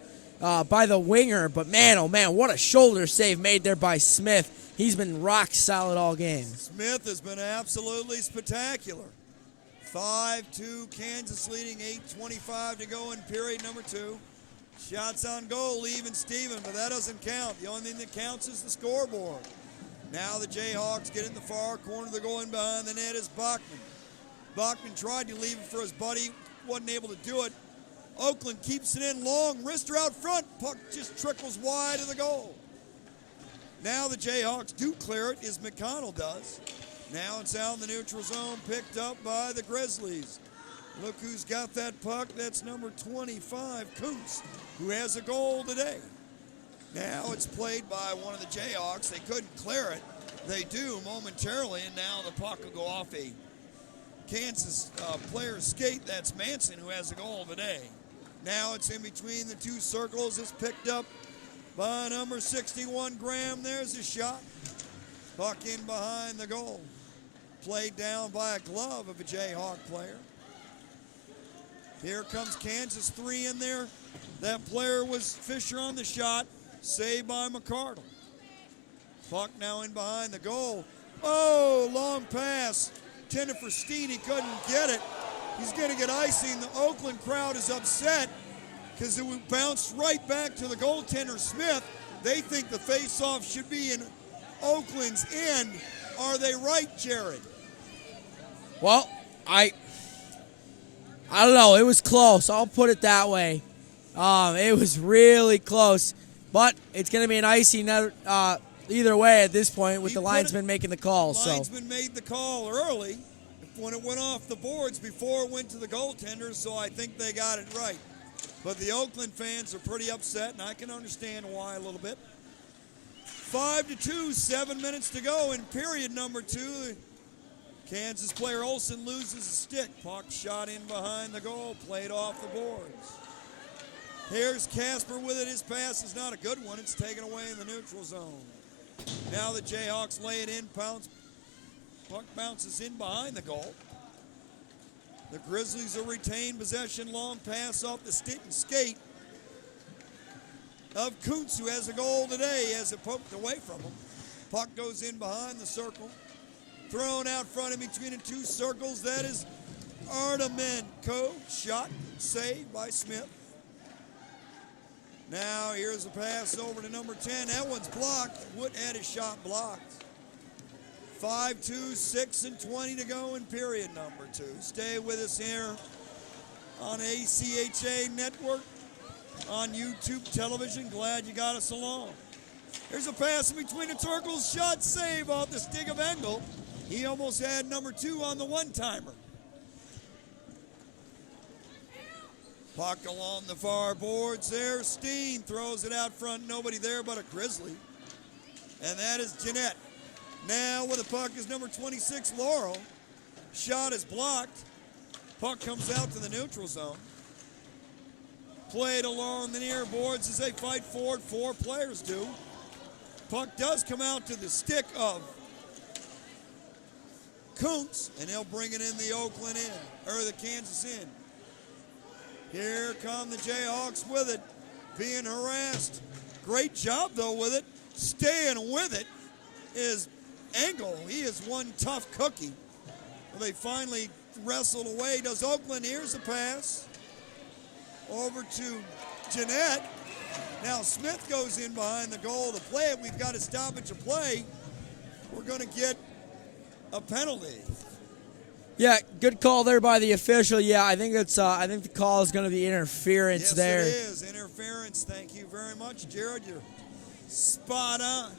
By the winger, but man, oh man, what a shoulder save made there by Smith. He's been rock solid all game. Smith has been absolutely spectacular. 5-2, Kansas leading, 8:25 to go in period number 2. Shots on goal, even Steven, but that doesn't count. The only thing that counts is the scoreboard. Now the Jayhawks get in the far corner. They're going behind the net is Bachman. Bachman tried to leave it for his buddy, wasn't able to do it. Oakland keeps it in long, wrister out front, puck just trickles wide of the goal. Now the Jayhawks do clear it, as McConnell does. Now it's out in the neutral zone, picked up by the Grizzlies. Look who's got that puck, that's number 25, Kuntz, who has a goal today. Now it's played by one of the Jayhawks. They couldn't clear it. They do momentarily, and now the puck will go off a Kansas player's skate. That's Manson, who has a goal today. Now it's in between the 2 circles. It's picked up by number 61, Graham. There's a shot. Puck in behind the goal. Played down by a glove of a Jayhawk player. Here comes Kansas, 3 in there. That player was Fisher on the shot. Saved by McCardle. Puck now in behind the goal. Oh, long pass. Intended for Steen. He couldn't get it. He's going to get icing. The Oakland crowd is upset because it bounced right back to the goaltender, Smith. They think the face-off should be in Oakland's end. Are they right, Jared? Well, I don't know. It was close. I'll put it that way. It was really close. But it's going to be an icing either way at this point with the linesman making the call. The linesman made the call early when it went off the boards before it went to the goaltender, so I think they got it right. But the Oakland fans are pretty upset, and I can understand why a little bit. 5-2, 7 minutes to go in period number 2. Kansas player Olsen loses a stick. Puck shot in behind the goal, played off the boards. Here's Casper with it. His pass is not a good one. It's taken away in the neutral zone. Now the Jayhawks lay it in. Puck bounces in behind the goal. The Grizzlies will retain possession. Long pass off the stick and skate of Kuntz, who has a goal today, as it poked away from him. Puck goes in behind the circle. Thrown out front in between the 2 circles. That is Artemenko. Shot, saved by Smith. Now here's a pass over to number 10. That one's blocked. Wood had his shot blocked. 5-2, 6:20 to go in period number 2. Stay with us here on ACHA Network, on YouTube television. Glad you got us along. Here's a pass in between the circles. Shot, save off the stick of Engel. He almost had number 2 on the one-timer. Puck along the far boards there. Steen throws it out front. Nobody there but a Grizzly. And that is Jeanette. Now with the puck is number 26, Laurel. Shot is blocked. Puck comes out to the neutral zone. Played along the near boards as they fight forward. 4 players do. Puck does come out to the stick of Kuntz, and he'll bring it in the Oakland end, or the Kansas end. Here come the Jayhawks with it, being harassed. Great job, though, with it. Staying with it is Engel. He is one tough cookie. Well, they finally wrestled away. Does Oakland? Here's the pass. Over to Jeanette. Now Smith goes in behind the goal to play it. We've got a stoppage of play. We're going to get a penalty. Yeah, good call there by the official. Yeah, I think the call is going to be interference there. Yes, it is interference. Thank you very much, Jared. You're spot on.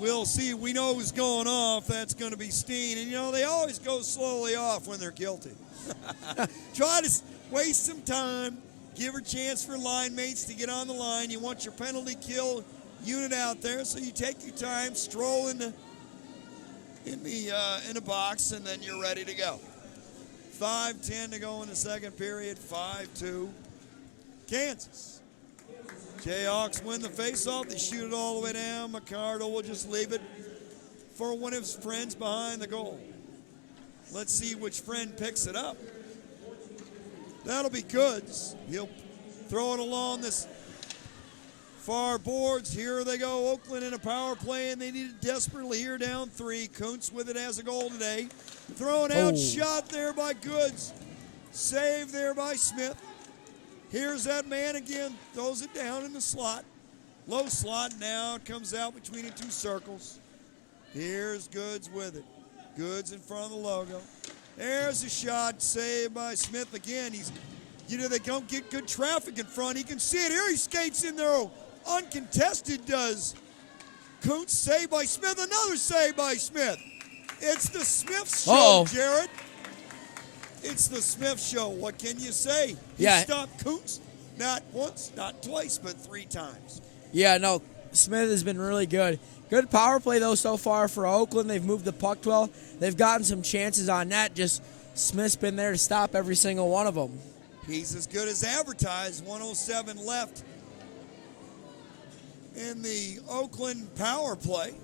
We'll see. We know who's going off. That's going to be Steen. And, they always go slowly off when they're guilty. Try to waste some time. Give her a chance for line mates to get on the line. You want your penalty kill unit out there, so you take your time, stroll in the box, and then you're ready to go. 5:10 to go in the second period. 5-2. Kansas. Jayhawks win the faceoff. They shoot it all the way down. McCardle will just leave it for one of his friends behind the goal. Let's see which friend picks it up. That'll be Goods. He'll throw it along this far boards. Here they go. Oakland in a power play, and they need it desperately here, down 3. Kuntz with it as a goal today. Thrown out, shot there by Goods. Save there by Smith. Here's that man again. Throws it down in the slot. Low slot. Now it comes out between the 2 circles. Here's Goods with it. Goods in front of the logo. There's a shot saved by Smith again. They don't get good traffic in front. He can see it. Here he skates in there. Uncontested does. Kuntz saved by Smith. Another save by Smith. It's the Smith show, Jared. It's the Smith show. What can you say? He stopped Kuntz not once, not twice, but 3 times. Yeah, no, Smith has been really good. Good power play, though, so far for Oakland. They've moved the puck well. They've gotten some chances on net. Just Smith's been there to stop every single one of them. He's as good as advertised. 1:07 left in the Oakland power play.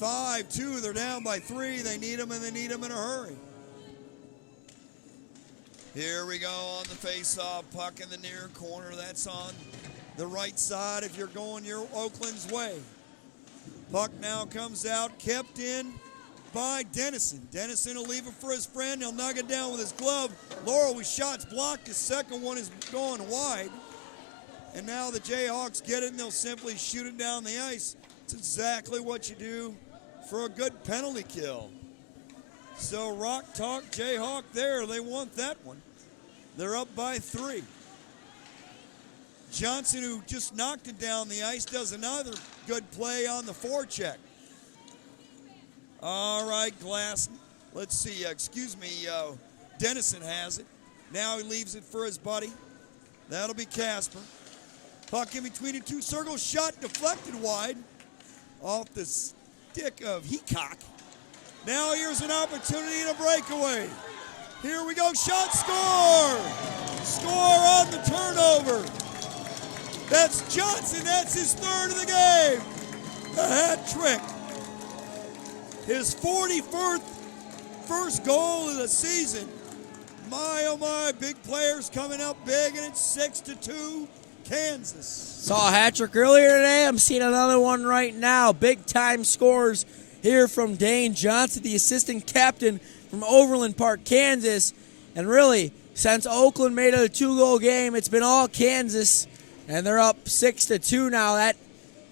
5-2. They're down by 3. They need him, and they need him in a hurry. Here we go on the face-off. Puck in the near corner. That's on the right side if you're going your Oakland's way. Puck now comes out, kept in by Dennison. Dennison will leave it for his friend. He'll knock it down with his glove. Laurel with shots blocked. His second one is going wide. And now the Jayhawks get it, and they'll simply shoot it down the ice. It's exactly what you do for a good penalty kill. So Rock Talk Jayhawk there. They want that one. They're up by 3. Johnson, who just knocked it down the ice, does another good play on the forecheck. All right, Glass. Let's see. Dennison has it. Now he leaves it for his buddy. That'll be Casper. Puck in between the 2 circles. Shot deflected wide off the stick of Heacock. Now here's an opportunity to breakaway. Here we go. Shot, score! Score on the turnover. That's Johnson. That's his 3rd of the game. A hat trick. His 41st first goal of the season. My, oh my, big players coming up big, and it's 6-2, Kansas. Saw a hat trick earlier today. I'm seeing another one right now. Big-time scores here from Dane Johnson, the assistant captain from Overland Park, Kansas. And really, since Oakland made it a 2-goal game, it's been all Kansas. And they're up 6-2 now.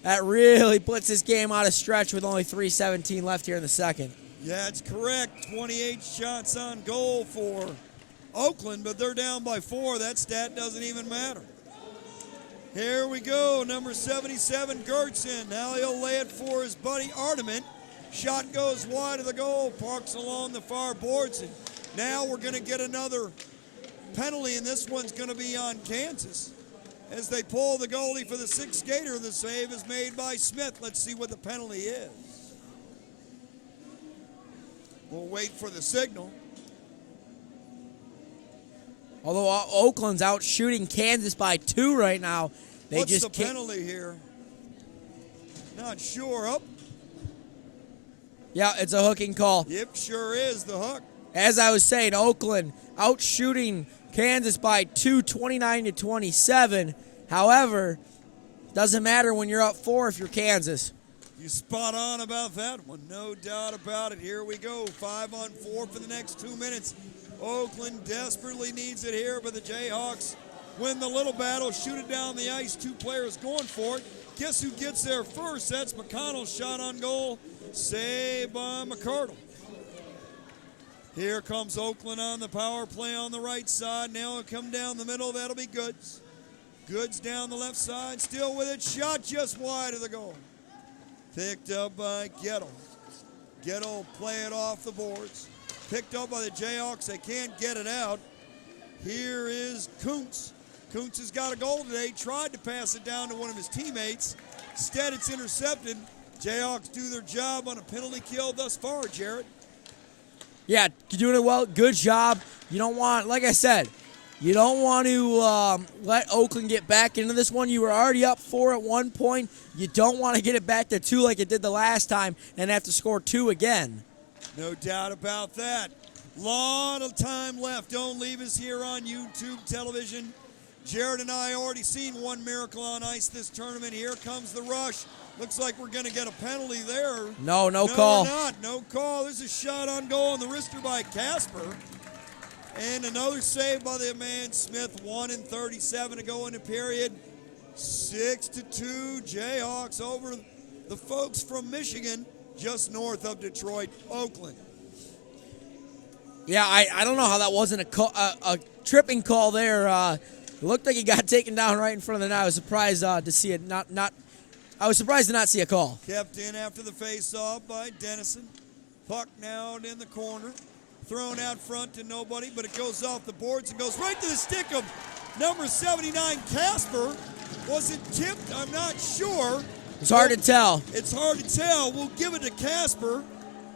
That really puts this game out of stretch with only 3:17 left here in the second. Yeah, it's correct. 28 shots on goal for Oakland, but they're down by 4. That stat doesn't even matter. Here we go. Number 77, Gertson. Now he'll lay it for his buddy Artiment. Shot goes wide of the goal. Parks along the far boards. And now we're going to get another penalty, and this one's going to be on Kansas. As they pull the goalie for the 6th skater, the save is made by Smith. Let's see what the penalty is. We'll wait for the signal. Although Oakland's out shooting Kansas by 2 right now. What's the penalty here? Not sure. Up. Yeah, it's a hooking call. Yep, sure is the hook. As I was saying, Oakland out shooting Kansas by 2, 29-27. However, doesn't matter when you're up 4 if you're Kansas. You spot on about that one, no doubt about it. Here we go, 5-on-4 for the next 2 minutes. Oakland desperately needs it here, but the Jayhawks win the little battle, shoot it down the ice. 2 players going for it. Guess who gets there first? That's McConnell's shot on goal, saved by McCardle. Here comes Oakland on the power play on the right side. Now it'll come down the middle. That'll be Goods. Goods down the left side, still with it. Shot just wide of the goal. Picked up by Gettle. Gettle play it off the boards. Picked up by the Jayhawks. They can't get it out. Here is Kuntz. Kuntz has got a goal today. Tried to pass it down to one of his teammates. Instead, it's intercepted. Jayhawks do their job on a penalty kill thus far, Jared. Yeah, you're doing it well. Good job. You don't want, like I said, you don't want to let Oakland get back into this one. You were already up 4 at one point. You don't want to get it back to 2 like it did the last time and have to score 2 again. No doubt about that. Lot of time left. Don't leave us here on YouTube television. Jared and I already seen one miracle on ice this tournament. Here comes the rush. Looks like we're going to get a penalty there. No call. We're not. No call. There's a shot on goal on the wrister by Casper. And another save by the man Smith. 1:37 to go in the period. 6-2 Jayhawks over the folks from Michigan, just north of Detroit, Oakland. Yeah, I don't know how that wasn't a tripping call there. It looked like he got taken down right in front of the net. I was surprised to see it I was surprised to not see a call. Kept in after the face-off by Dennison. Puck now in the corner. Thrown out front to nobody, but it goes off the boards and goes right to the stick of number 79, Casper. Was it tipped? I'm not sure. It's hard to tell. It's hard to tell. We'll give it to Casper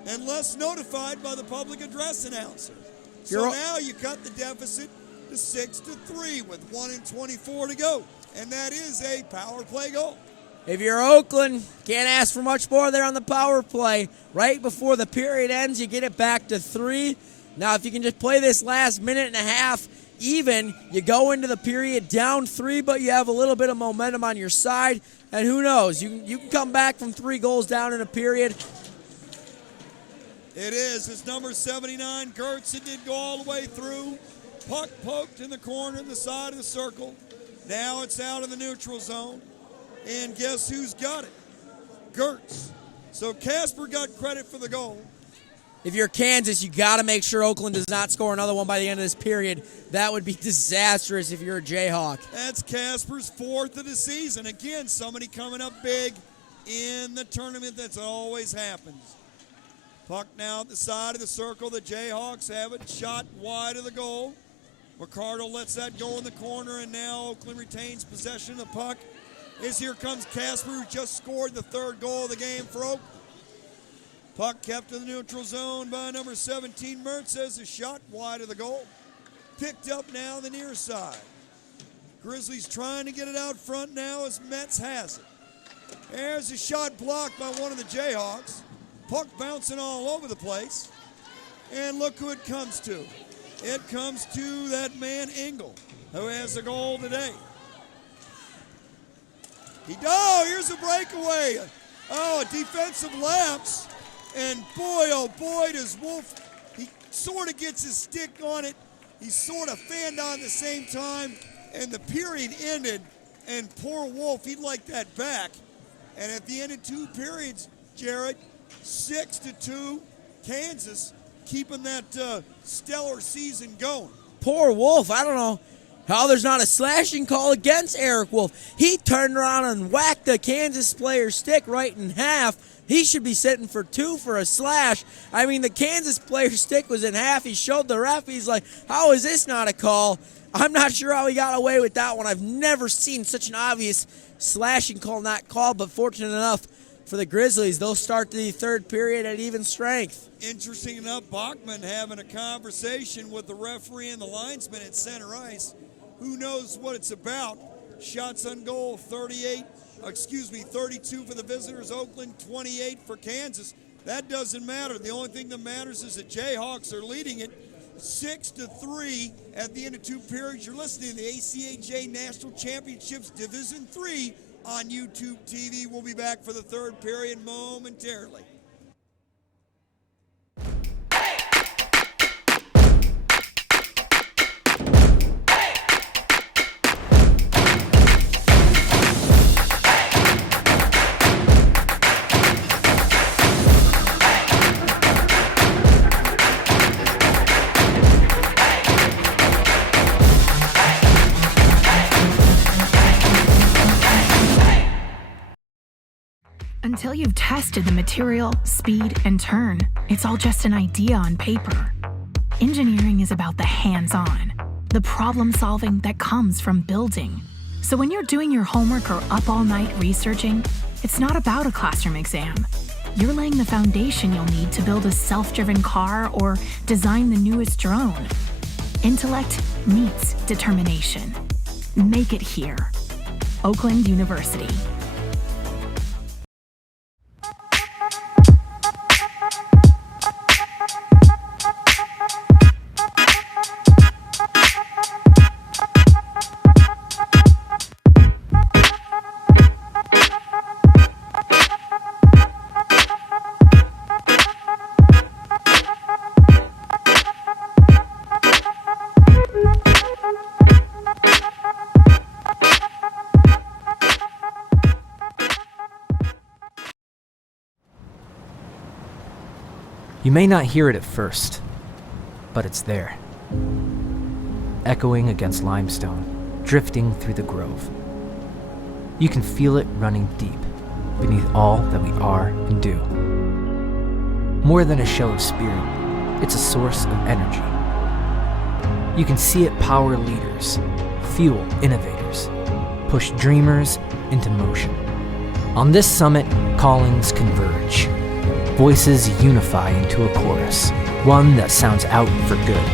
unless notified by the public address announcer. So now you cut the deficit to 6-3 with 1:24 to go. And that is a power play goal. If you're Oakland, can't ask for much more there on the power play. Right before the period ends, you get it back to 3. Now, if you can just play this last minute and a half even, you go into the period down 3, but you have a little bit of momentum on your side. And who knows, you can come back from 3 goals down in a period. It is. It's number 79, Gertz. It did go all the way through. Puck poked in the corner, the side of the circle. Now it's out in the neutral zone. And guess who's got it? Gertz. So Casper got credit for the goal. If you're Kansas, you got to make sure Oakland does not score another one by the end of this period. That would be disastrous if you're a Jayhawk. That's Casper's 4th of the season. Again, somebody coming up big in the tournament. That's always happens. Puck now at the side of the circle. The Jayhawks have it. Shot wide of the goal. McCardle lets that go in the corner, and now Oakland retains possession of the puck. Here comes Casper, who just scored the 3rd goal of the game for Oakland. Puck kept in the neutral zone by number 17, Mertz. Says a shot wide of the goal. Picked up now the near side. Grizzlies trying to get it out front now as Metz has it. There's a shot blocked by one of the Jayhawks. Puck bouncing all over the place. And look who it comes to. It comes to that man Engel, who has the goal today. Here's a breakaway. Oh, a defensive lapse. And boy, oh boy, does Wolf, he sort of gets his stick on it. He sort of fanned on the same time, and the period ended, and poor Wolf, he'd like that back. And at the end of 2 periods, Jared, 6-2, Kansas keeping that stellar season going. Poor Wolf, I don't know how there's not a slashing call against Eric Wolf. He turned around and whacked the Kansas player's stick right in half. He should be sitting for 2 for a slash. I mean, the Kansas player's stick was in half. He showed the ref. He's like, how is this not a call? I'm not sure how he got away with that one. I've never seen such an obvious slashing call not called, but fortunate enough for the Grizzlies. They'll start the third period at even strength. Interesting enough, Bachman having a conversation with the referee and the linesman at center ice. Who knows what it's about? Shots on goal, 32 for the visitors. Oakland, 28 for Kansas. That doesn't matter. The only thing that matters is the Jayhawks are leading it 6-3 at the end of 2 periods. You're listening to the ACHA National Championships Division III on YouTube TV. We'll be back for the third period momentarily. Until you've tested the material, speed, and turn, it's all just an idea on paper. Engineering is about the hands-on, the problem-solving that comes from building. So when you're doing your homework or up all night researching, it's not about a classroom exam. You're laying the foundation you'll need to build a self-driven car or design the newest drone. Intellect meets determination. Make it here. Oakland University. You may not hear it at first, but it's there. Echoing against limestone, drifting through the grove. You can feel it running deep beneath all that we are and do. More than a show of spirit, it's a source of energy. You can see it power leaders, fuel innovators, push dreamers into motion. On this summit, callings converge. Voices unify into a chorus, one that sounds out for good,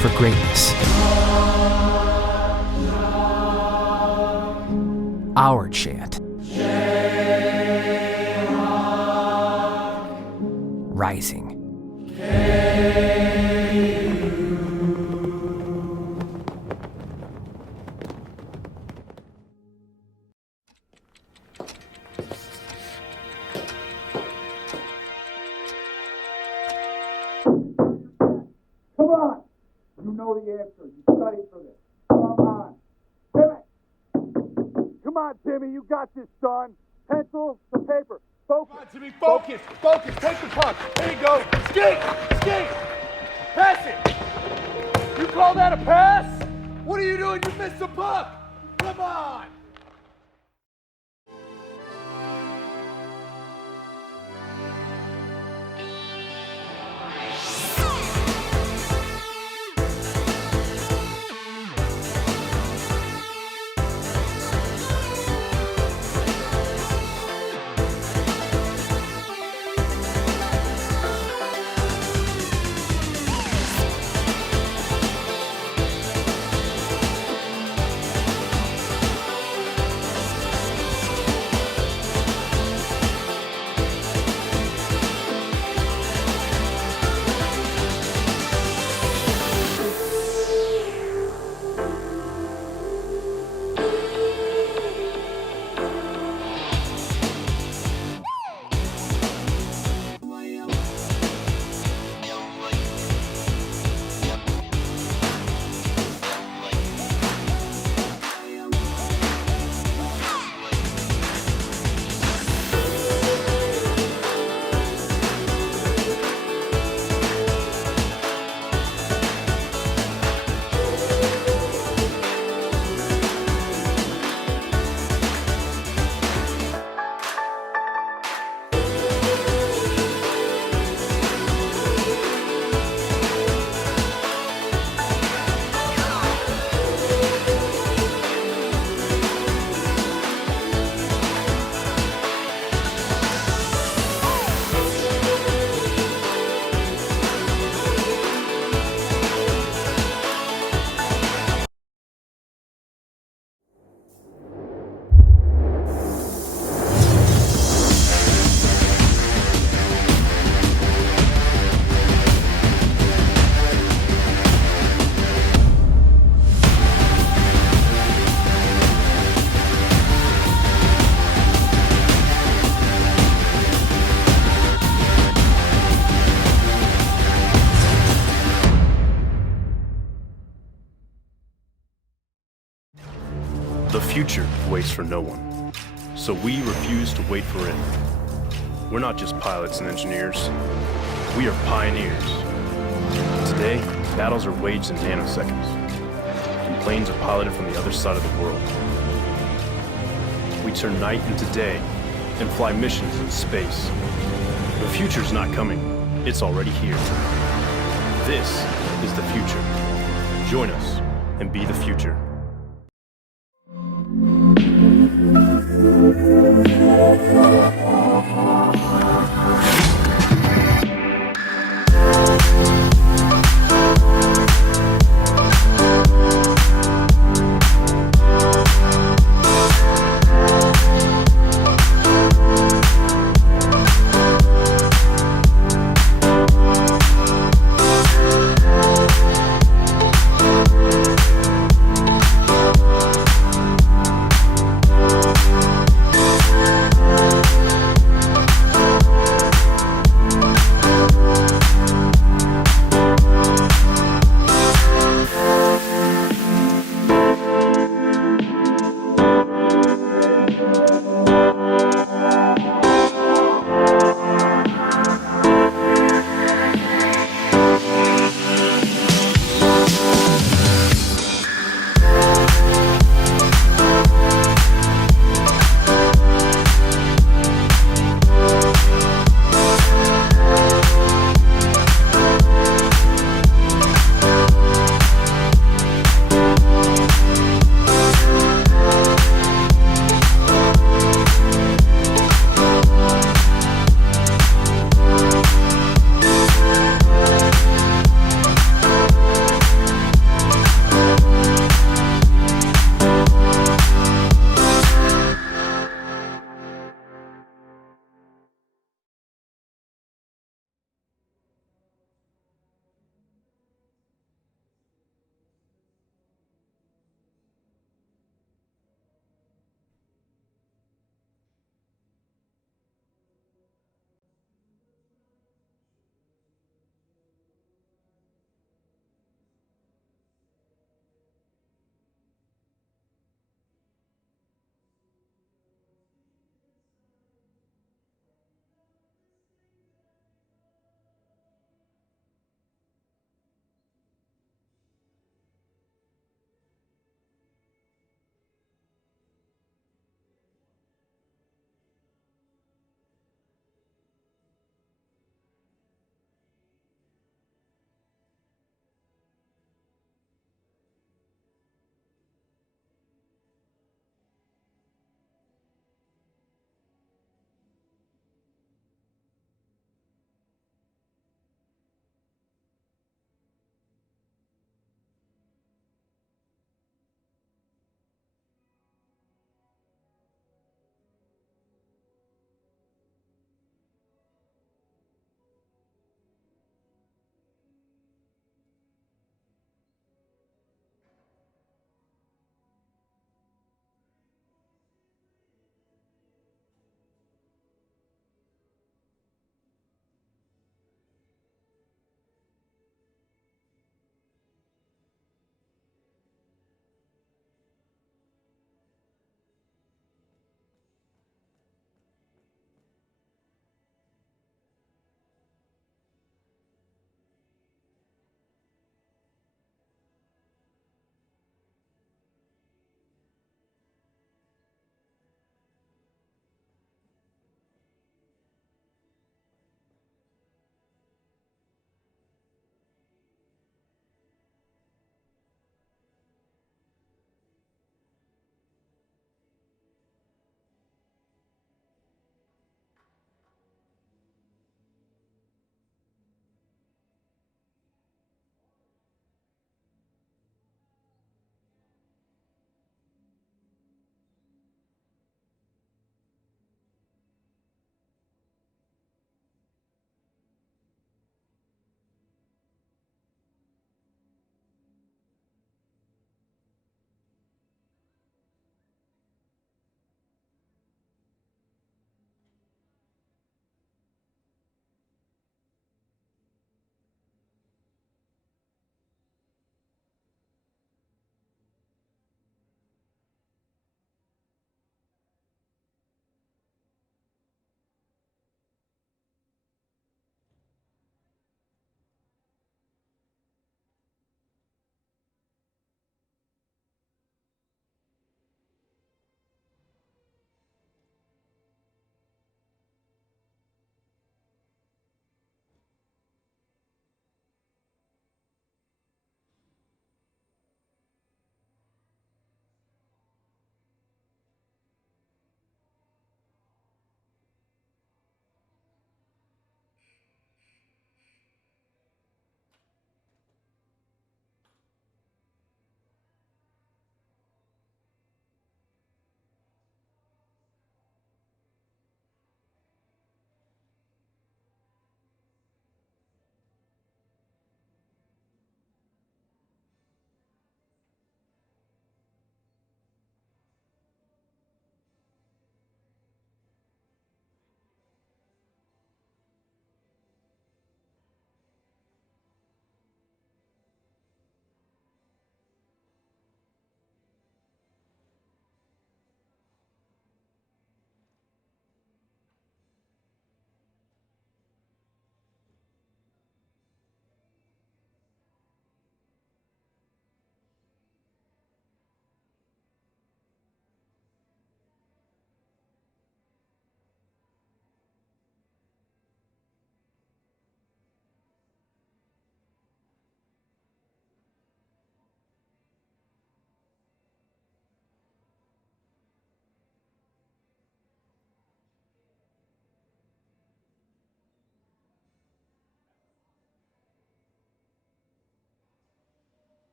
for greatness. Our chant. Rising. Come on! You know the answer. You studied for this. Come on. Timmy! Come on, Timmy. You got this, son. Pencil to paper. Focus. Come on, Timmy. Focus. Focus. Take the puck. There you go. Skate! Skate! Pass it! You call that a pass? What are you doing? You missed the puck! Come on! The future waits for no one, so we refuse to wait for it. We're not just pilots and engineers, we are pioneers. Today, battles are waged in nanoseconds, and planes are piloted from the other side of the world. We turn night into day and fly missions in space. The future's not coming, it's already here. This is the future. Join us and be the future.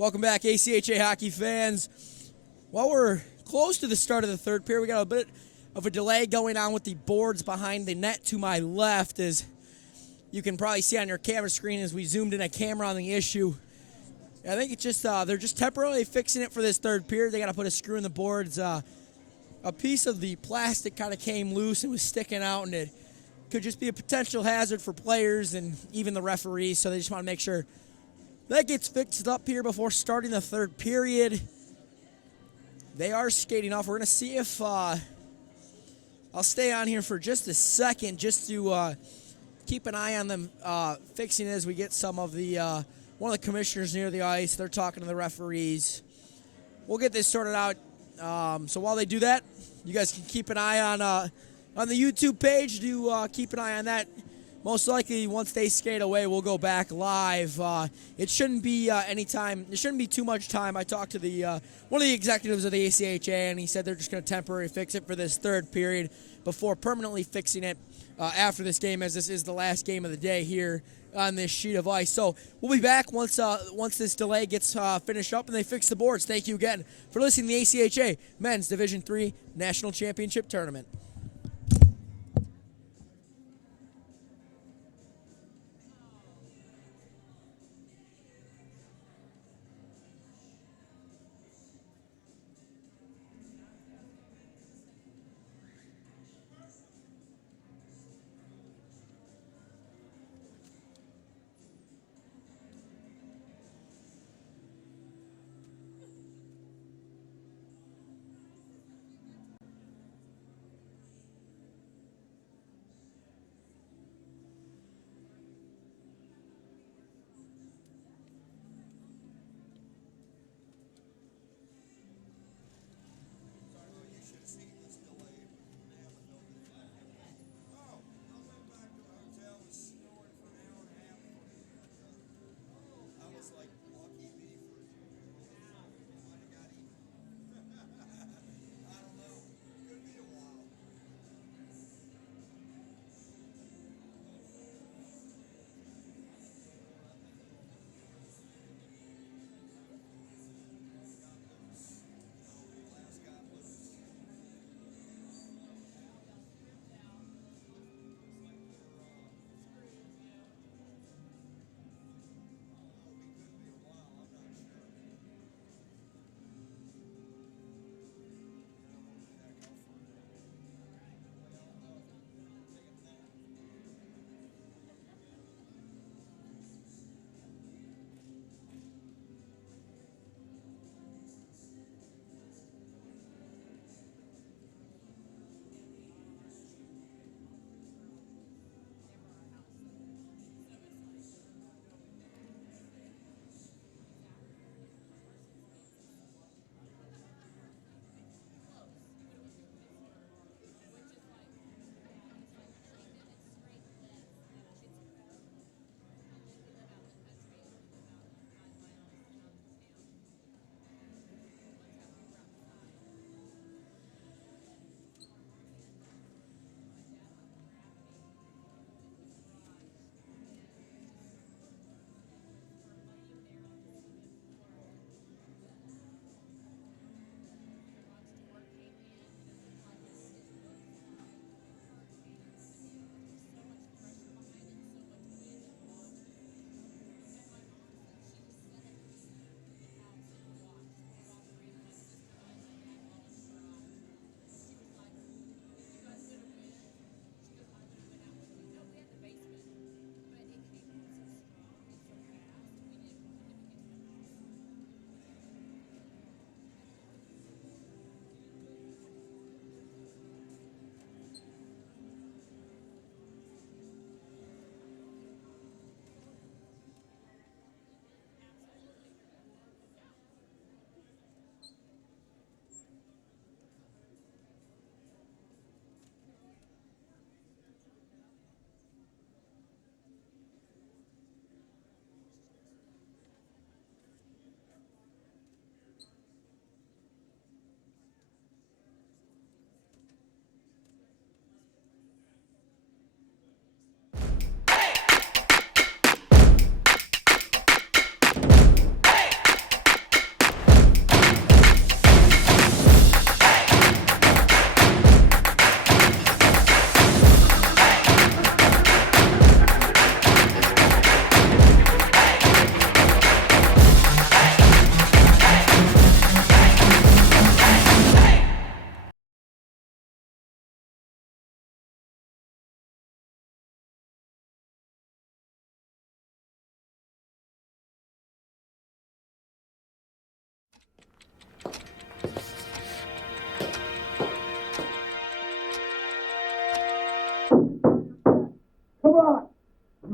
Welcome back, ACHA hockey fans. While we're close to the start of the third period, we got a bit of a delay going on with the boards behind the net to my left, as you can probably see on your camera screen as we zoomed in a camera on the issue. I think it's just they're just temporarily fixing it for this third period. They got to put a screw in the boards. A piece of the plastic kind of came loose and was sticking out, and it could just be a potential hazard for players and even the referees. So they just want to make sure that gets fixed up here before starting the third period. They are skating off. We're going to see if I'll stay on here for just a second just to keep an eye on them fixing it as we get some of the one of the commissioners near the ice. They're talking to the referees. We'll get this sorted out. So while they do that, you guys can keep an eye on the YouTube page. Do keep an eye on that. Most likely, once they skate away, we'll go back live. It shouldn't be any time. It shouldn't be too much time. I talked to the one of the executives of the ACHA, and he said they're just going to temporarily fix it for this third period before permanently fixing it after this game, as this is the last game of the day here on this sheet of ice. So we'll be back once this delay gets finished up and they fix the boards. Thank you again for listening to the ACHA Men's Division III National Championship Tournament.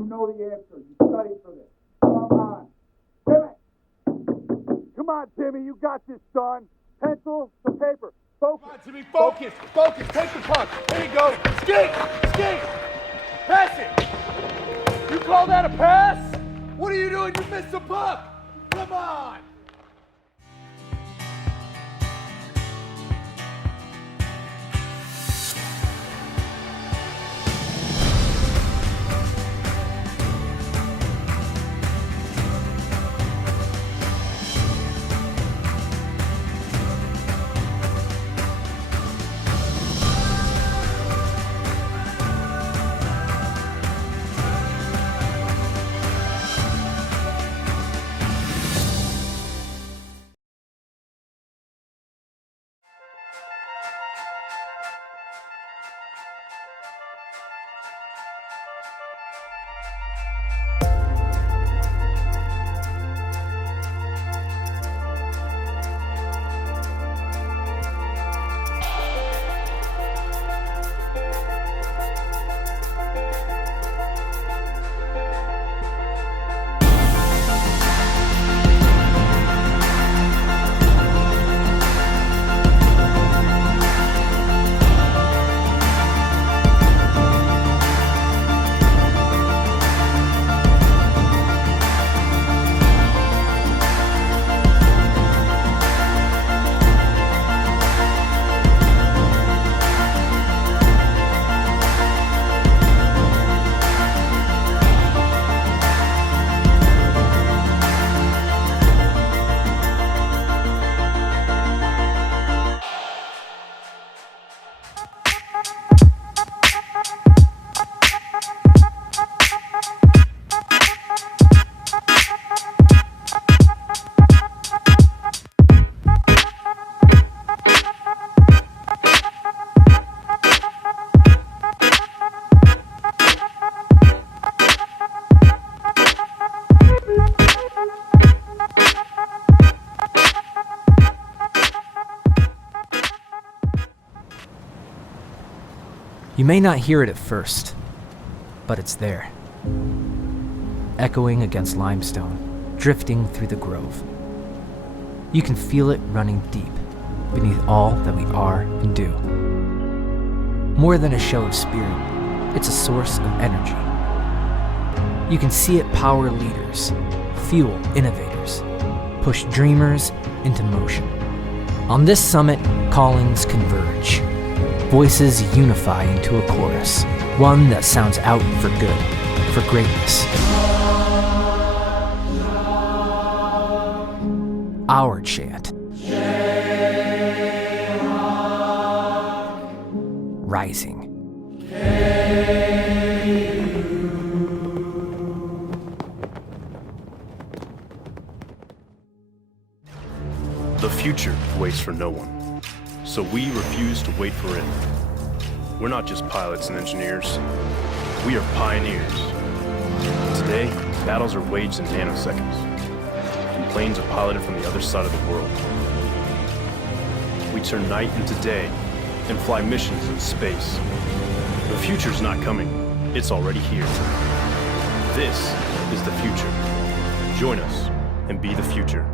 know the answer. You studied for this. Come on. Timmy! Come on, Timmy. You got this, son. Pencil to paper. Focus. Come on, Timmy. Focus. Focus. Take the puck. Here you go. Skate. Skate. Pass it. You call that a pass? What are you doing? You missed the puck. Come on. You may not hear it at first, but it's there. Echoing against limestone, drifting through the grove. You can feel it running deep beneath all that we are and do. More than a show of spirit, it's a source of energy. You can see it power leaders, fuel innovators, push dreamers into motion. On this summit, callings converge. Voices unify into a chorus, one that sounds out for good, for greatness. Our chant. Rising. The future waits for no one, so we refuse to wait for it. We're not just pilots and engineers, we are pioneers. Today, battles are waged in nanoseconds, and planes are piloted from the other side of the world. We turn night into day and fly missions in space. The future's not coming, it's already here. This is the future. Join us and be the future.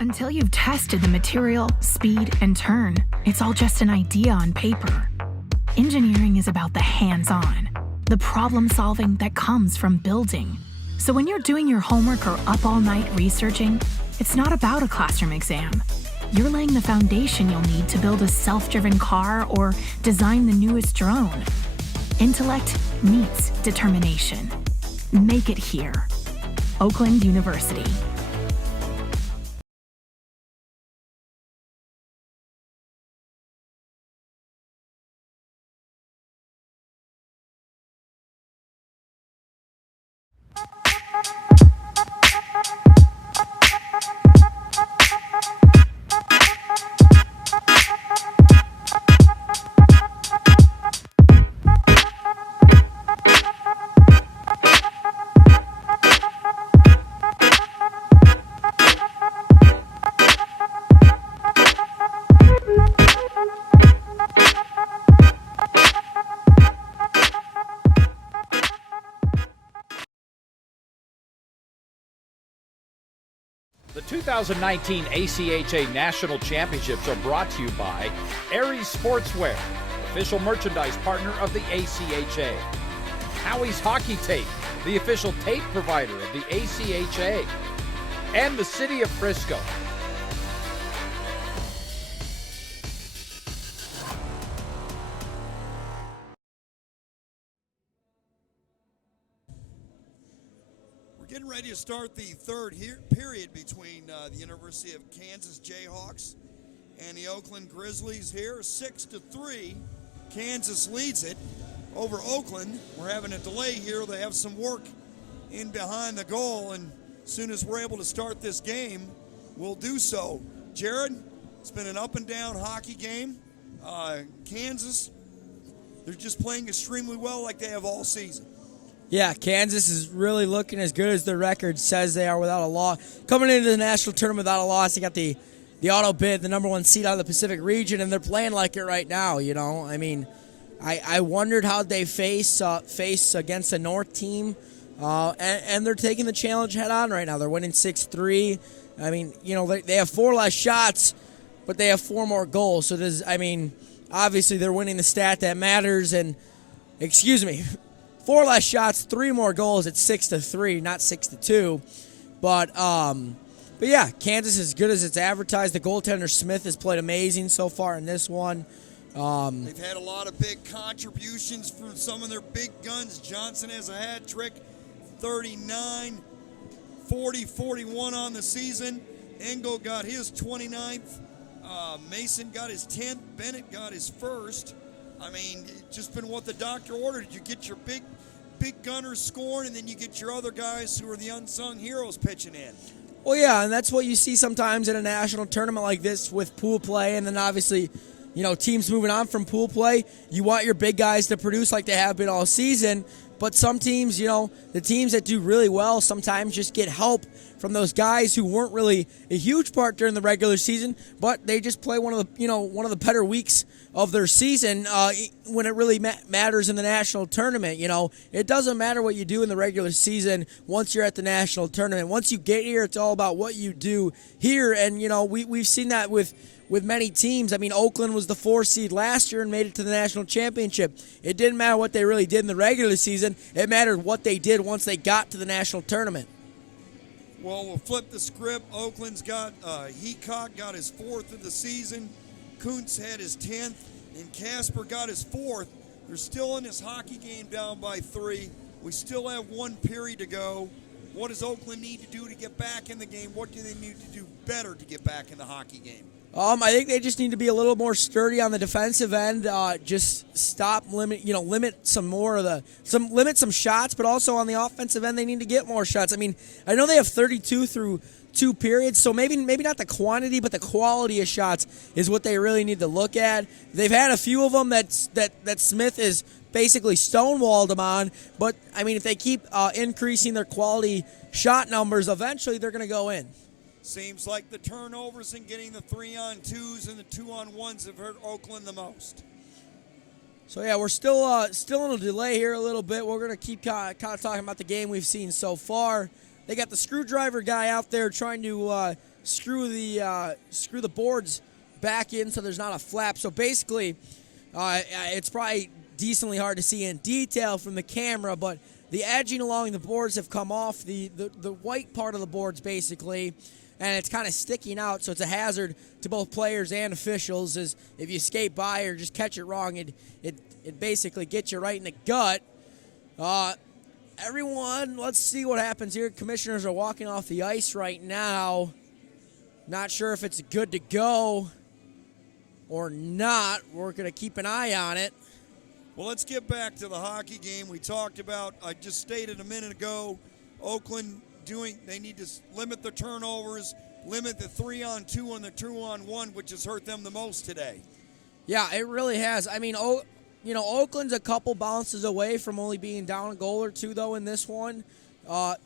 Until you've tested the material, speed, and turn, it's all just an idea on paper. Engineering is about the hands-on, the problem-solving that comes from building. So when you're doing your homework or up all night researching, it's not about a classroom exam. You're laying the foundation you'll need to build a self-driven car or design the newest drone. Intellect meets determination. Make it here. Oakland University. The 2019 ACHA National Championships are brought to you by Aries Sportswear, official merchandise partner of the ACHA. Howie's Hockey Tape, the official tape provider of the ACHA. And the City of Frisco. Getting ready to start the third period between the University of Kansas Jayhawks and the Oakland Grizzlies here. 6-3. Kansas leads it over Oakland. We're having a delay here. They have some work in behind the goal, and as soon as we're able to start this game, we'll do so. Jared, it's been an up and down hockey game. Kansas, they're just playing extremely well like they have all season. Yeah, Kansas is really looking as good as their record says they are without a loss. Coming into the national tournament without a loss, they got the auto bid, the number one seed out of the Pacific region, and they're playing like it right now, you know. I mean, I wondered how they face against a North team, and they're taking the challenge head on right now. They're winning 6-3. I mean, you know, they have 4 less shots, but they have 4 more goals. So obviously they're winning the stat that matters, and, 4 less shots, 3 more goals. It's 6-3, not 6-2. But yeah, Kansas is as good as it's advertised. The goaltender Smith has played amazing so far in this one. They've had a lot of big contributions from some of their big guns. Johnson has a hat trick, 39, 40, 41 on the season. Engel got his 29th. Mason got his 10th. Bennett got his first. I mean, it's just been what the doctor ordered. You get your big gunners scoring, and then you get your other guys who are the unsung heroes pitching in. Well, yeah, and that's what you see sometimes in a national tournament like this with pool play, and then obviously, you know, teams moving on from pool play. You want your big guys to produce like they have been all season, but some teams, you know, the teams that do really well sometimes just get help from those guys who weren't really a huge part during the regular season, but they just play one of the better weeks of their season when it really matters in the national tournament. You know, it doesn't matter what you do in the regular season once you're at the national tournament. Once you get here, it's all about what you do here, and, you know, we've seen that with many teams. I mean, Oakland was the 4 seed last year and made it to the national championship. It didn't matter what they really did in the regular season. It mattered what they did once they got to the national tournament. Well, we'll flip the script. Oakland's got Heacock got his 4th of the season. Kuntz had his 10th, and Casper got his 4th. They're still in this hockey game down by 3. We still have 1 period to go. What does Oakland need to do to get back in the game? What do they need to do better to get back in the hockey game? I think they just need to be a little more sturdy on the defensive end. Just limit some shots, but also on the offensive end, they need to get more shots. I mean, I know they have 32 through 2 periods, so maybe not the quantity, but the quality of shots is what they really need to look at. They've had a few of them that Smith is basically stonewalled them on, but I mean, if they keep increasing their quality shot numbers, eventually they're going to go in. Seems like the turnovers and getting the 3-on-2s and the 2-on-1s have hurt Oakland the most. So yeah, we're still in a delay here a little bit. We're going to keep kind of talking about the game we've seen so far. They got the screwdriver guy out there trying to screw the boards back in so there's not a flap. So basically, it's probably decently hard to see in detail from the camera, but the edging along the boards have come off the white part of the boards basically, and it's kind of sticking out, so it's a hazard to both players and officials. As if you skate by or just catch it wrong, it basically gets you right in the gut. Everyone, let's see what happens here. Commissioners are walking off the ice right now. Not sure if it's good to go or not. We're going to keep an eye on it. Well, let's get back to the hockey game we talked about. I just stated a minute ago, Oakland they need to limit the turnovers, limit the 3-on-2 and the 2-on-1, which has hurt them the most today. Yeah, it really has. I mean, Oakland's a couple bounces away from only being down a goal or two, though, in this one. I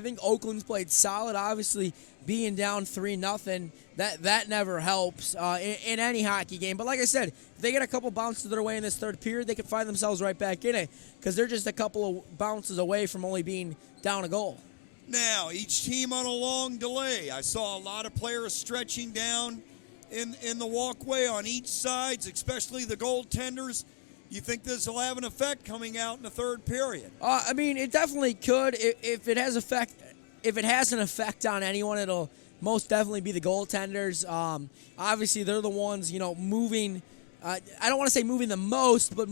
think Oakland's played solid. Obviously, being down 3-0, that never helps in any hockey game. But like I said, if they get a couple bounces their way in this third period, they can find themselves right back in it because they're just a couple of bounces away from only being down a goal. Now, each team on a long delay. I saw a lot of players stretching down in the walkway on each side, especially the goaltenders. You think this will have an effect coming out in the third period? I mean, it definitely could. If it has an effect on anyone, it'll most definitely be the goaltenders. Obviously, they're the ones, moving. I don't want to say moving the most, but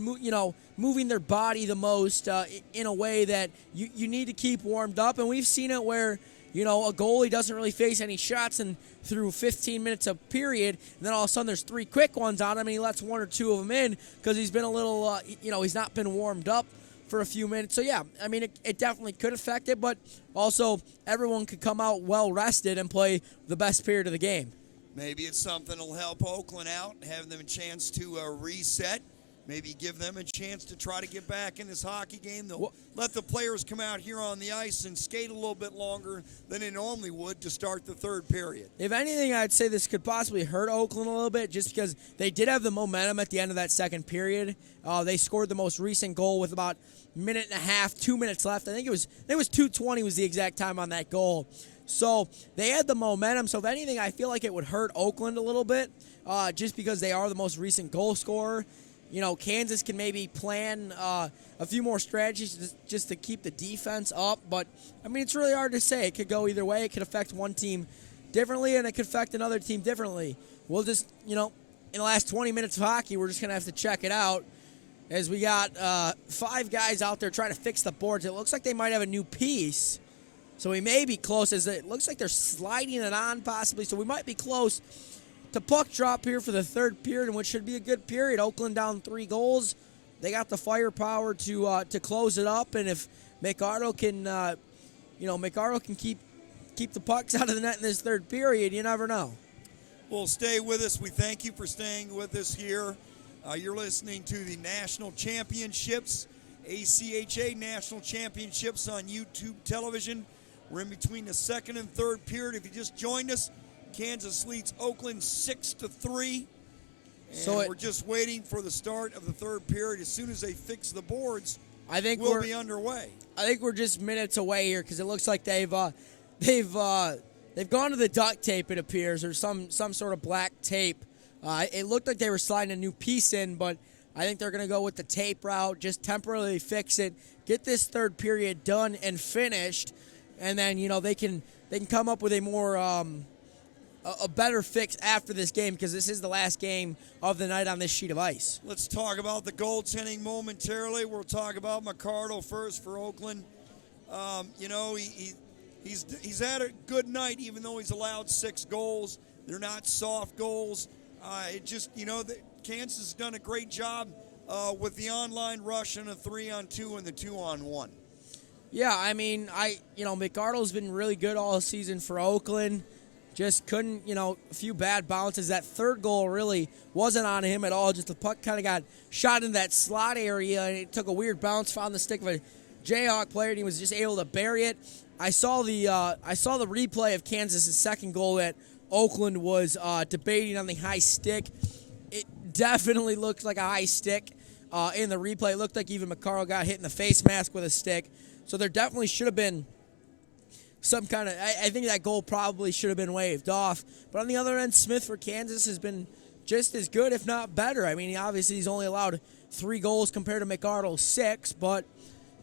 moving their body the most in a way that you need to keep warmed up. And we've seen it where a goalie doesn't really face any shots and through 15 minutes of period, and then all of a sudden there's 3 quick ones on him, and he lets 1 or 2 of them in because he's been a little, he's not been warmed up for a few minutes. So, yeah, I mean, it definitely could affect it, but also everyone could come out well-rested and play the best period of the game. Maybe it's something that'll help Oakland out, have them a chance to reset, maybe give them a chance to try to get back in this hockey game. They'll let the players come out here on the ice and skate a little bit longer than they normally would to start the third period. If anything, I'd say this could possibly hurt Oakland a little bit just because they did have the momentum at the end of that second period. They scored the most recent goal with about a minute and a half, 2 minutes left. I think it was 2:20 was the exact time on that goal. So they had the momentum. So if anything, I feel like it would hurt Oakland a little bit just because they are the most recent goal scorer. Kansas can maybe plan a few more strategies just to keep the defense up. But, I mean, it's really hard to say. It could go either way. It could affect one team differently, and it could affect another team differently. We'll just, in the last 20 minutes of hockey, we're just going to have to check it out as we got 5 guys out there trying to fix the boards. It looks like they might have a new piece. So we may be close, as it looks like they're sliding it on possibly. So we might be close to puck drop here for the third period, which should be a good period. Oakland down 3 goals. They got the firepower to close it up, and if McArdle can keep the pucks out of the net in this third period, you never know. Well, stay with us. We thank you for staying with us here. You're listening to the National Championships, ACHA National Championships on YouTube television. We're in between the second and third period. If you just joined us, Kansas leads Oakland 6-3. And we're just waiting for the start of the third period. As soon as they fix the boards, we'll be underway. I think we're just minutes away here because it looks like they've gone to the duct tape, it appears, or some sort of black tape. It looked like they were sliding a new piece in, but I think they're going to go with the tape route, just temporarily fix it, get this third period done and finished, and then they can come up with a more a better fix after this game because this is the last game of the night on this sheet of ice. Let's talk about the goaltending momentarily. We'll talk about McArdle first for Oakland. He's had a good night even though he's allowed 6 goals. They're not soft goals. Kansas has done a great job with the online rush and a 3-on-2 and the 2-on-1. Yeah, I mean, McArdle's been really good all season for Oakland. Just couldn't, a few bad bounces. That third goal really wasn't on him at all. Just the puck kind of got shot in that slot area, and it took a weird bounce, found the stick of a Jayhawk player, and he was just able to bury it. I saw the replay of Kansas' second goal that Oakland was debating on the high stick. It definitely looked like a high stick in the replay. It looked like even McArdle got hit in the face mask with a stick. So there definitely should have been some kind of. I think that goal probably should have been waved off. But on the other end, Smith for Kansas has been just as good, if not better. I mean, obviously he's only allowed 3 goals compared to McArdle's 6, but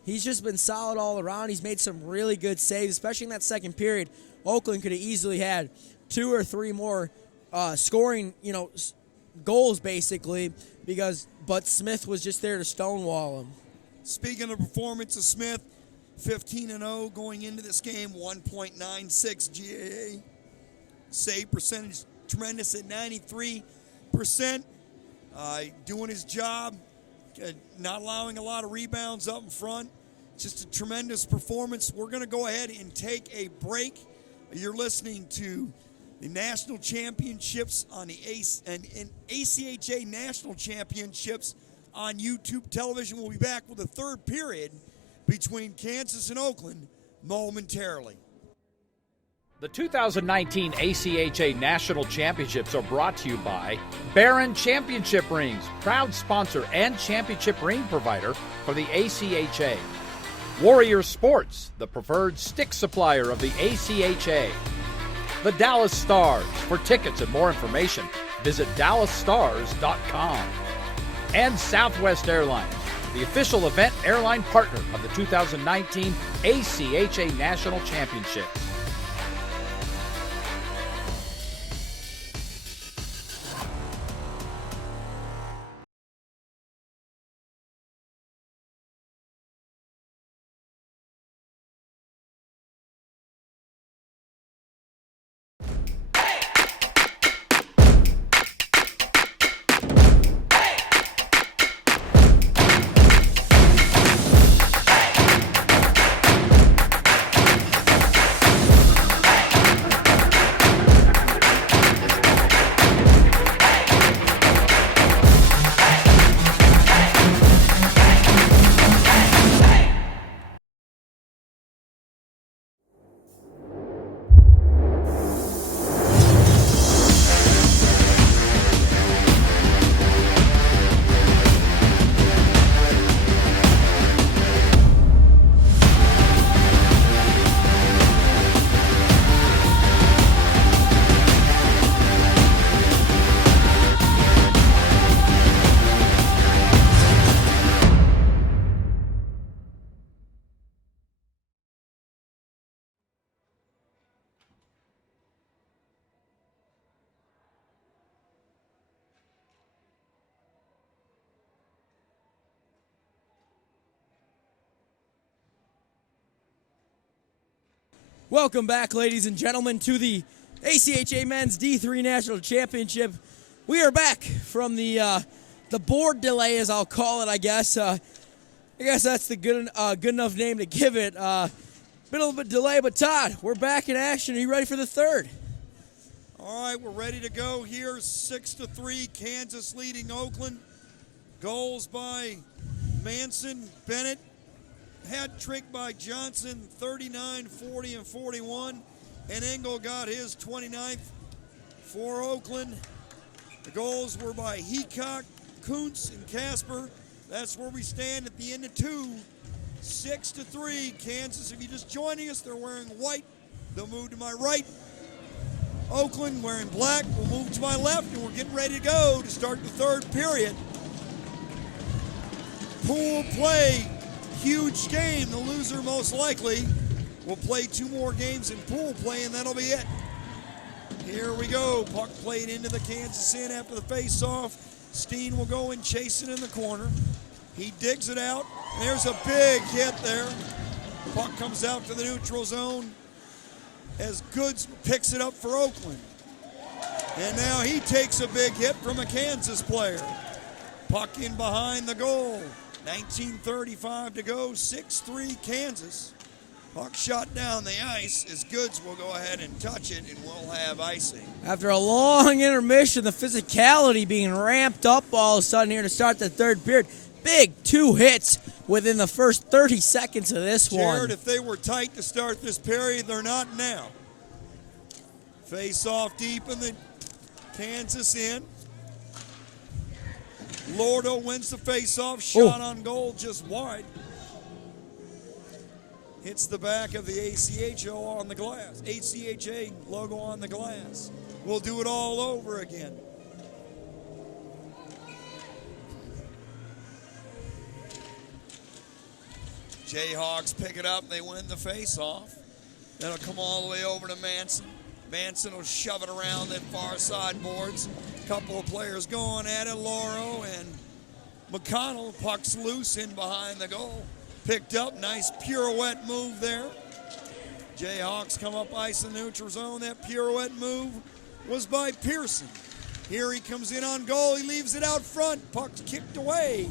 he's just been solid all around. He's made some really good saves, especially in that second period. Oakland could have easily had 2 or 3 more scoring, goals basically, but Smith was just there to stonewall him. Speaking of performance of Smith, 15-0 going into this game, 1.96 GAA. Save percentage tremendous at 93%. Doing his job, not allowing a lot of rebounds up in front. Just a tremendous performance. We're going to go ahead and take a break. You're listening to the national championships on the ACHA National Championships on YouTube television. We'll be back with the third period between Kansas and Oakland momentarily. The 2019 ACHA National Championships are brought to you by Barron Championship Rings, proud sponsor and championship ring provider for the ACHA. Warrior Sports, the preferred stick supplier of the ACHA. The Dallas Stars. For tickets and more information, visit dallasstars.com. And Southwest Airlines, the official event airline partner of the 2019 ACHA National Championships. Welcome back, ladies and gentlemen, to the ACHA Men's D3 National Championship. We are back from the board delay, as I'll call it, I guess. I guess that's the good enough name to give it. Been a little bit delay, but Todd, we're back in action. Are you ready for the third? All right, we're ready to go here. 6-3, Kansas leading Oakland. Goals by Manson, Bennett. Hat trick by Johnson, 39, 40, and 41. And Engel got his 29th for Oakland. The goals were by Heacock, Kuntz, and Casper. That's where we stand at the end of 2. 6-3, Kansas. If you're just joining us, they're wearing white. They'll move to my right. Oakland wearing black. We'll move to my left, and we're getting ready to go to start the third period. Pool play. Huge game. The loser most likely will play 2 more games in pool play, and that'll be it. Here we go. Puck played into the Kansas end after the face-off. Steen will go and chase it in the corner. He digs it out. There's a big hit there. Puck comes out to the neutral zone as Goods picks it up for Oakland. And now he takes a big hit from a Kansas player. Puck in behind the goal. 19:35 to go, 6-3 Kansas. Puck shot down the ice as Goods will go ahead and touch it, and we'll have icing. After a long intermission, the physicality being ramped up all of a sudden here to start the third period. Big 2 hits within the first 30 seconds of this one. Jared, if they were tight to start this period, they're not now. Face off deep in the Kansas end. Lordo wins the face-off, shot on goal just wide. Hits the back of the ACHA on the glass. ACHA logo on the glass. We'll do it all over again. Jayhawks pick it up. They win the face-off. That'll come all the way over to Manson. Manson will shove it around the far side boards. Couple of players going at it. Lauro and McConnell. Puck's loose in behind the goal. Picked up, nice pirouette move there. Jayhawks come up ice in the neutral zone. That pirouette move was by Pearson. Here he comes in on goal. He leaves it out front. Puck's kicked away.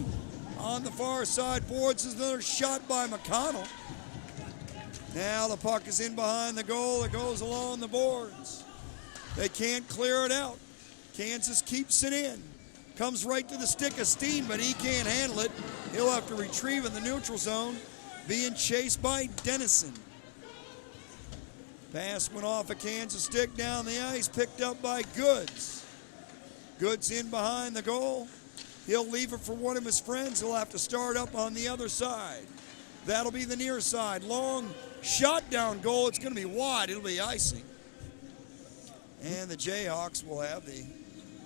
On the far side boards is another shot by McConnell. Now the puck is in behind the goal. It goes along the boards. They can't clear it out. Kansas keeps it in. Comes right to the stick of Steen, but he can't handle it. He'll have to retrieve in the neutral zone, being chased by Dennison. Pass went off a Kansas stick down the ice, picked up by Goods. Goods in behind the goal. He'll leave it for one of his friends. He'll have to start up on the other side. That'll be the near side. Long shot down goal. It's going to be wide. It'll be icing. And the Jayhawks will have the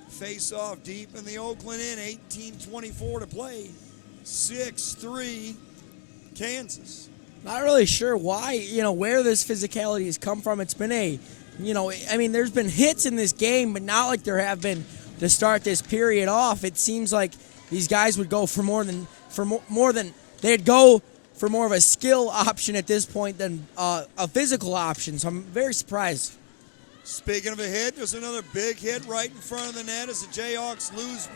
face-off deep in the Oakland end. 18:24 to play. 6-3 Kansas. Not really sure why, where this physicality has come from. It's been there's been hits in this game, but not like there have been to start this period off. It seems like these guys would go for more than they'd go for more of a skill option at this point than a physical option. So I'm very surprised. Speaking of a hit, there's another big hit right in front of the net as the Jayhawks lose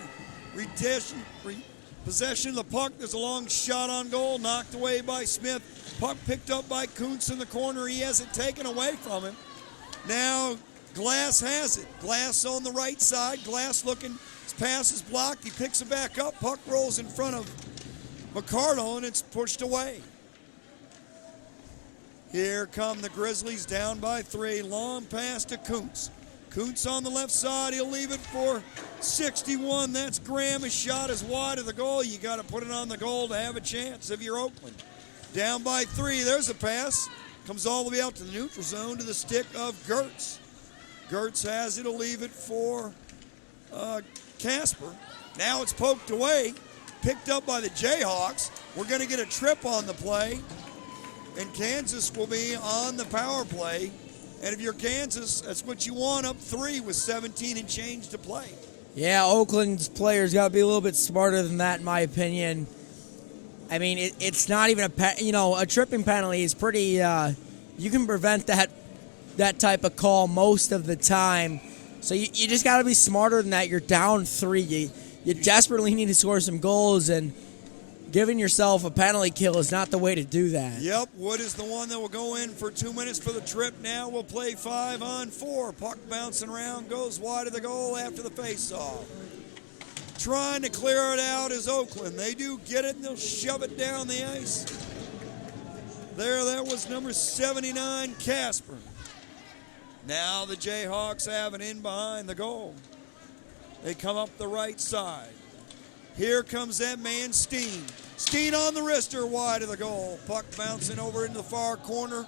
possession of the puck. There's a long shot on goal, knocked away by Smith. Puck picked up by Kuntz in the corner. He has it taken away from him. Now Glass has it. Glass on the right side. Glass looking, his pass is blocked. He picks it back up. Puck rolls in front of McCardle, and it's pushed away. Here come the Grizzlies down by 3. Long pass to Kuntz. Kuntz on the left side. He'll leave it for 61. That's Graham. His shot is wide of the goal. You got to put it on the goal to have a chance if you're Oakland. Down by 3. There's a pass. Comes all the way out to the neutral zone to the stick of Gertz. Gertz has it. He'll leave it for Casper. Now it's poked away. Picked up by the Jayhawks. We're going to get a trip on the play. And Kansas will be on the power play. And if you're Kansas, that's what you want, up 3 with 17 and change to play. Yeah, Oakland's players got to be a little bit smarter than that, in my opinion. I mean, it's not even a tripping penalty is pretty. You can prevent that type of call most of the time. So you just got to be smarter than that. You're down 3. You desperately need to score some goals, and giving yourself a penalty kill is not the way to do that. Yep, Wood is the one that will go in for 2 minutes for the trip. Now we'll play 5-on-4. Puck bouncing around, goes wide of the goal after the faceoff. Trying to clear it out is Oakland. They do get it, and they'll shove it down the ice. There, that was number 79, Casper. Now the Jayhawks have it in behind the goal. They come up the right side. Here comes that man, Steen. Steen on the wrister, wide of the goal. Puck bouncing over into the far corner.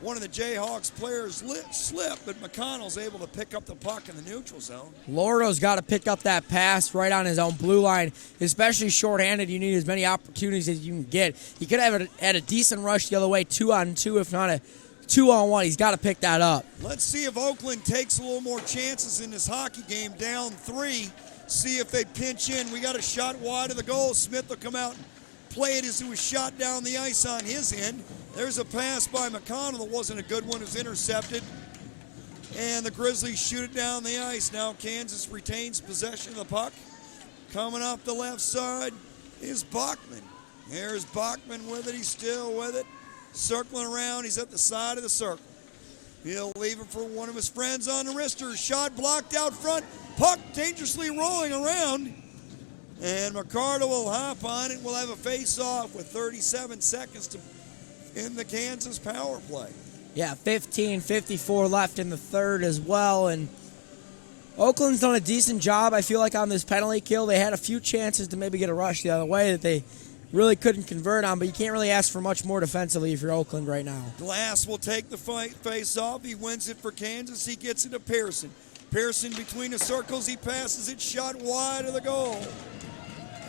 One of the Jayhawks players slipped, but McConnell's able to pick up the puck in the neutral zone. Loro's got to pick up that pass right on his own blue line, especially shorthanded. You need as many opportunities as you can get. He could have had a decent rush the other way, 2-on-2, if not a 2-on-1. He's got to pick that up. Let's see if Oakland takes a little more chances in this hockey game, down 3. See if they pinch in. We got a shot wide of the goal. Smith will come out and play it as he was shot down the ice on his end. There's a pass by McConnell that wasn't a good one. It was intercepted. And the Grizzlies shoot it down the ice. Now Kansas retains possession of the puck. Coming off the left side is Bachman. Here's Bachman with it. He's still with it. Circling around. He's at the side of the circle. He'll leave it for one of his friends on the wrister. Shot blocked out front. Puck dangerously rolling around. And McCardle will hop on it. We'll have a face-off with 37 seconds to in the Kansas power play. Yeah, 15:54 left in the third as well. And Oakland's done a decent job, I feel like, on this penalty kill. They had a few chances to maybe get a rush the other way that they really couldn't convert on, but you can't really ask for much more defensively if you're Oakland right now. Glass will take the face off. He wins it for Kansas. He gets it to Pearson. Pearson between the circles. He passes it, shot wide of the goal.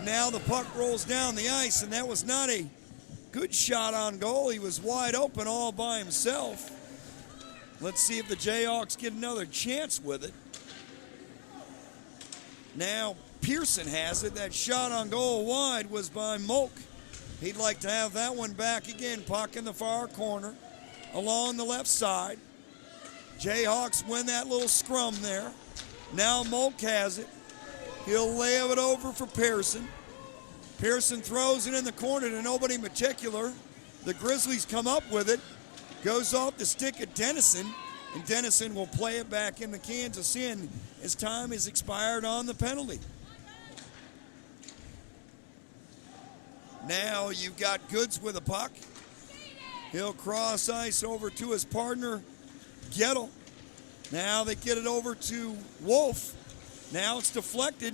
Now the puck rolls down the ice, and that was not a good shot on goal. He was wide open all by himself. Let's see if the Jayhawks get another chance with it. Now Pearson has it. That shot on goal wide was by Moak. He'd like to have that one back again. Puck in the far corner along the left side. Jayhawks win that little scrum there. Now Moak has it. He'll lay it over for Pearson. Pearson throws it in the corner to nobody in particular. The Grizzlies come up with it. Goes off the stick of Dennison, and Dennison will play it back in the Kansas end as time has expired on the penalty. Now you've got Goods with a puck. He'll cross ice over to his partner, Gettle. Now they get it over to Wolf. Now it's deflected.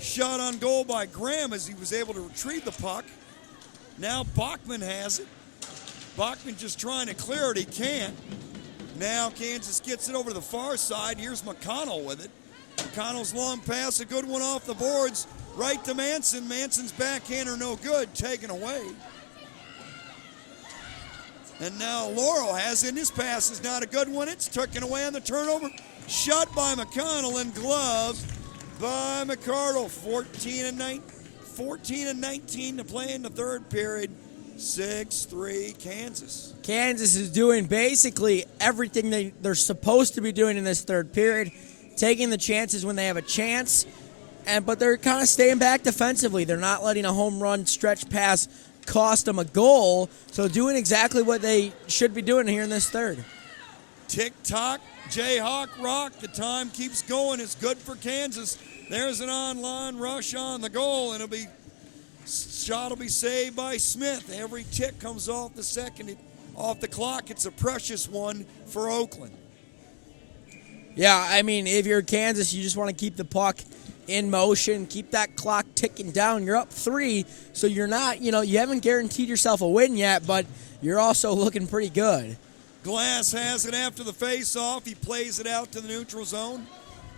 Shot on goal by Graham as he was able to retrieve the puck. Now Bachman has it. Bachman just trying to clear it. He can't. Now Kansas gets it over to the far side. Here's McConnell with it. McConnell's long pass, a good one off the boards. Right to Manson. Manson's backhander no good. Taken away. And now Laurel has it. His pass is not a good one. It's taken away on the turnover. Shot by McConnell and gloved by McCardle. 14 and 19 to play in the third period. 6-3 Kansas. Kansas is doing basically everything they're supposed to be doing in this third period, taking the chances when they have a chance, but they're kind of staying back defensively. They're not letting a home run stretch pass cost them a goal, so doing exactly what they should be doing here in this third. Tick-tock, Jayhawk rock. The time keeps going. It's good for Kansas. There's an on-line rush on the goal, and shot will be saved by Smith. Every tick comes off the second, off the clock. It's a precious one for Oakland. Yeah, I mean, if you're Kansas, you just want to keep the puck in motion, keep that clock ticking down. You're up 3, so you're not, you haven't guaranteed yourself a win yet, but you're also looking pretty good. Glass has it after the face-off. He plays it out to the neutral zone.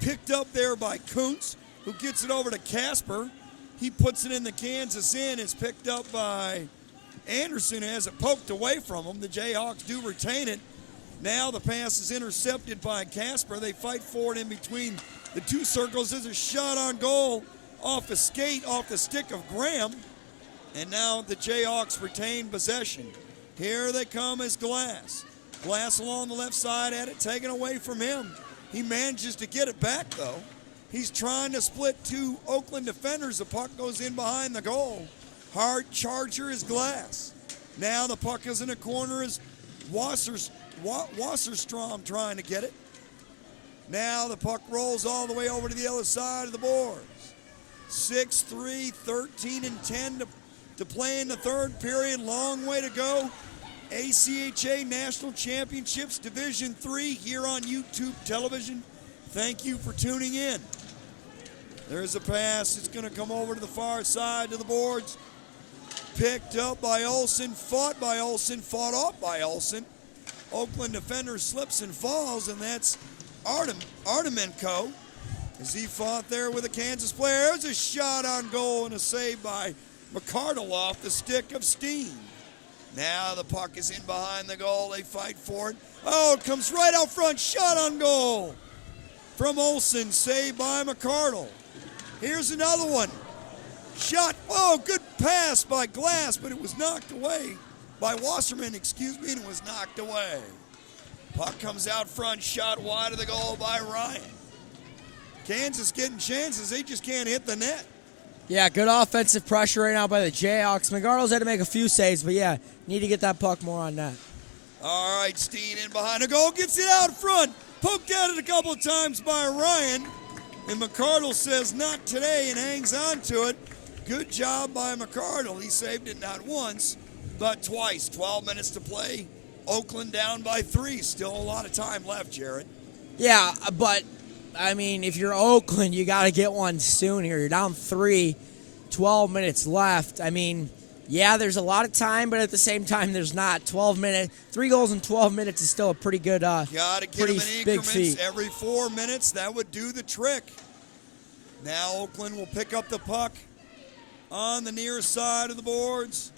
Picked up there by Kuntz, who gets it over to Casper. He puts it in the Kansas end. It's picked up by Anderson as it poked away from him. The Jayhawks do retain it. Now the pass is intercepted by Casper. They fight for it in between the two circles. There's a shot on goal off a skate, off the stick of Graham. And now the Jayhawks retain possession. Here they come as Glass. Glass along the left side at it, taken away from him. He manages to get it back, though. He's trying to split 2 Oakland defenders. The puck goes in behind the goal. Hard charger is Glass. Now the puck is in the corner as Wasserstrom trying to get it. Now the puck rolls all the way over to the other side of the boards. 6-3, 13 and 10 to play in the third period. Long way to go. ACHA National Championships Division III here on YouTube television. Thank you for tuning in. There's a pass. It's going to come over to the far side to the boards. Picked up by Olsen, fought off by Olsen. Oakland defender slips and falls, and that's Artemenko as he fought there with a Kansas player. There's a shot on goal and a save by McCardle off the stick of Steen. Now the puck is in behind the goal. They fight for it. Oh, it comes right out front. Shot on goal from Olsen, saved by McCardle. Here's another one. Shot. Oh, good pass by Glass, but it was knocked away by Wasserman, and it was knocked away. Puck comes out front, shot wide of the goal by Ryan. Kansas getting chances. They just can't hit the net. Yeah, good offensive pressure right now by the Jayhawks. McCardle's had to make a few saves, but yeah, need to get that puck more on net. All right, Steen in behind the goal, gets it out front. Poked at it a couple of times by Ryan, and McCardle says not today and hangs on to it. Good job by McCardle. He saved it not once, but twice. 12 minutes to play. Oakland down by 3. Still a lot of time left, Jared. Yeah, but, I mean, if you're Oakland, you got to get one soon here. You're down 3. 12 minutes left. I mean, yeah, there's a lot of time, but at the same time, there's not. 12 minutes, 3 goals in 12 minutes is still a pretty good, Gotta get pretty them in big increments feat. every 4 minutes. That would do the trick. Now Oakland will pick up the puck on the near side of the boards.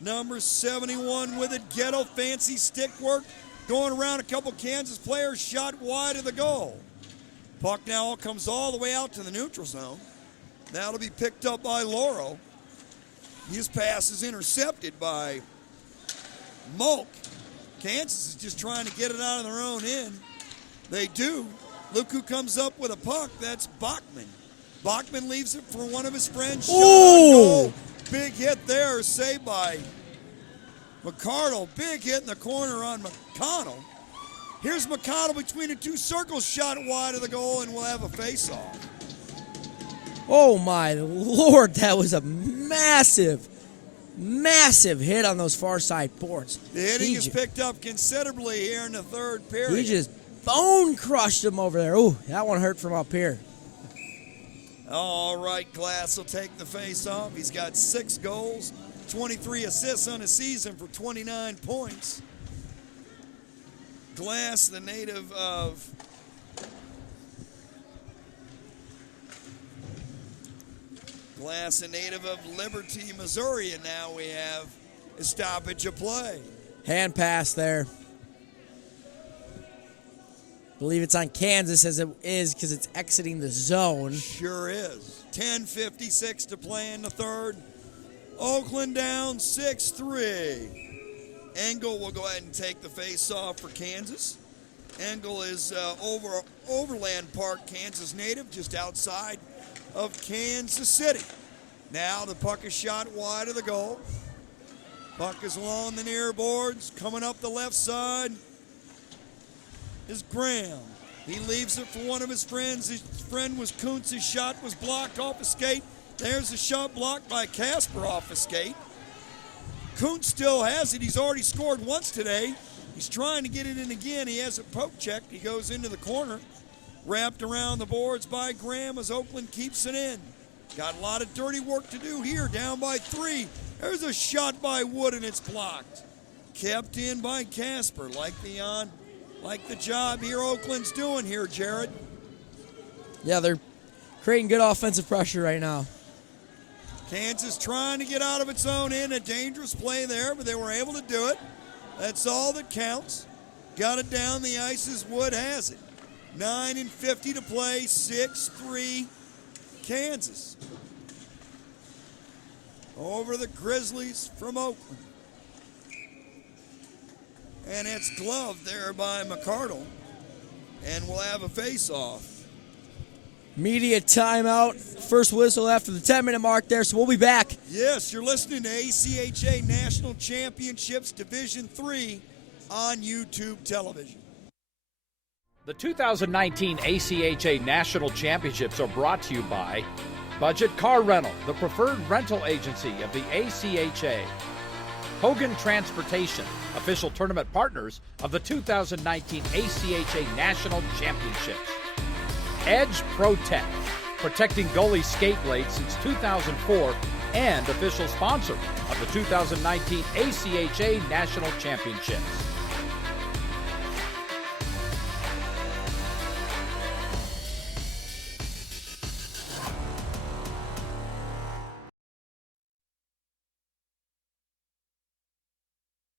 Number 71 with it. Ghetto fancy stick work. Going around a couple Kansas players. Shot wide of the goal. Puck now comes all the way out to the neutral zone. That'll be picked up by Loro. His pass is intercepted by Moak. Kansas is just trying to get it out of their own end. They do. Look who comes up with a puck. That's Bachman. Bachman leaves it for one of his friends. Shot on goal. Big hit there, saved by McCardle. Big hit in the corner on McConnell. Here's McConnell between the two circles, shot wide of the goal, and we'll have a face-off. Oh, my Lord, that was a massive, massive hit on those far side boards. The hitting is picked up considerably here in the third period. He just bone crushed him over there. Ooh, that one hurt from up here. All right, Glass will take the face-off. He's got 6 goals, 23 assists on the season for 29 points. Glass, the native of Liberty, Missouri, and now we have a stoppage of play. Hand pass there. Believe it's on Kansas as it is because it's exiting the zone. Sure is. 10:56 to play in the third. Oakland down 6-3. Engel will go ahead and take the face-off for Kansas. Engel is Overland Park, Kansas native, just outside of Kansas City. Now the puck is shot wide of the goal. Puck is along the near boards. Coming up the left side is Graham. He leaves it for one of his friends. His friend was Kuntz. His shot was blocked off a skate. There's a shot blocked by Casper off a skate. Kuntz still has it. He's already scored once today. He's trying to get it in again. He has it poke checked. He goes into the corner. Wrapped around the boards by Graham as Oakland keeps it in. Got a lot of dirty work to do here, down by 3. There's a shot by Wood, and it's blocked. Kept in by Casper, like the job here Oakland's doing here, Jared. Yeah, they're creating good offensive pressure right now. Kansas trying to get out of its own end. A dangerous play there, but they were able to do it. That's all that counts. Got it down the ice as Wood has it. 9:50 to play, 6-3 Kansas. Over the Grizzlies from Oakland. And it's gloved there by McCardle. And we'll have a face-off. Media timeout. First whistle after the 10-minute mark there, so we'll be back. Yes, you're listening to ACHA National Championships Division III on YouTube television. The 2019 ACHA National Championships are brought to you by Budget Car Rental, the preferred rental agency of the ACHA. Hogan Transportation, official tournament partners of the 2019 ACHA National Championships. Edge Protect, protecting goalie skate blades since 2004 and official sponsor of the 2019 ACHA National Championships.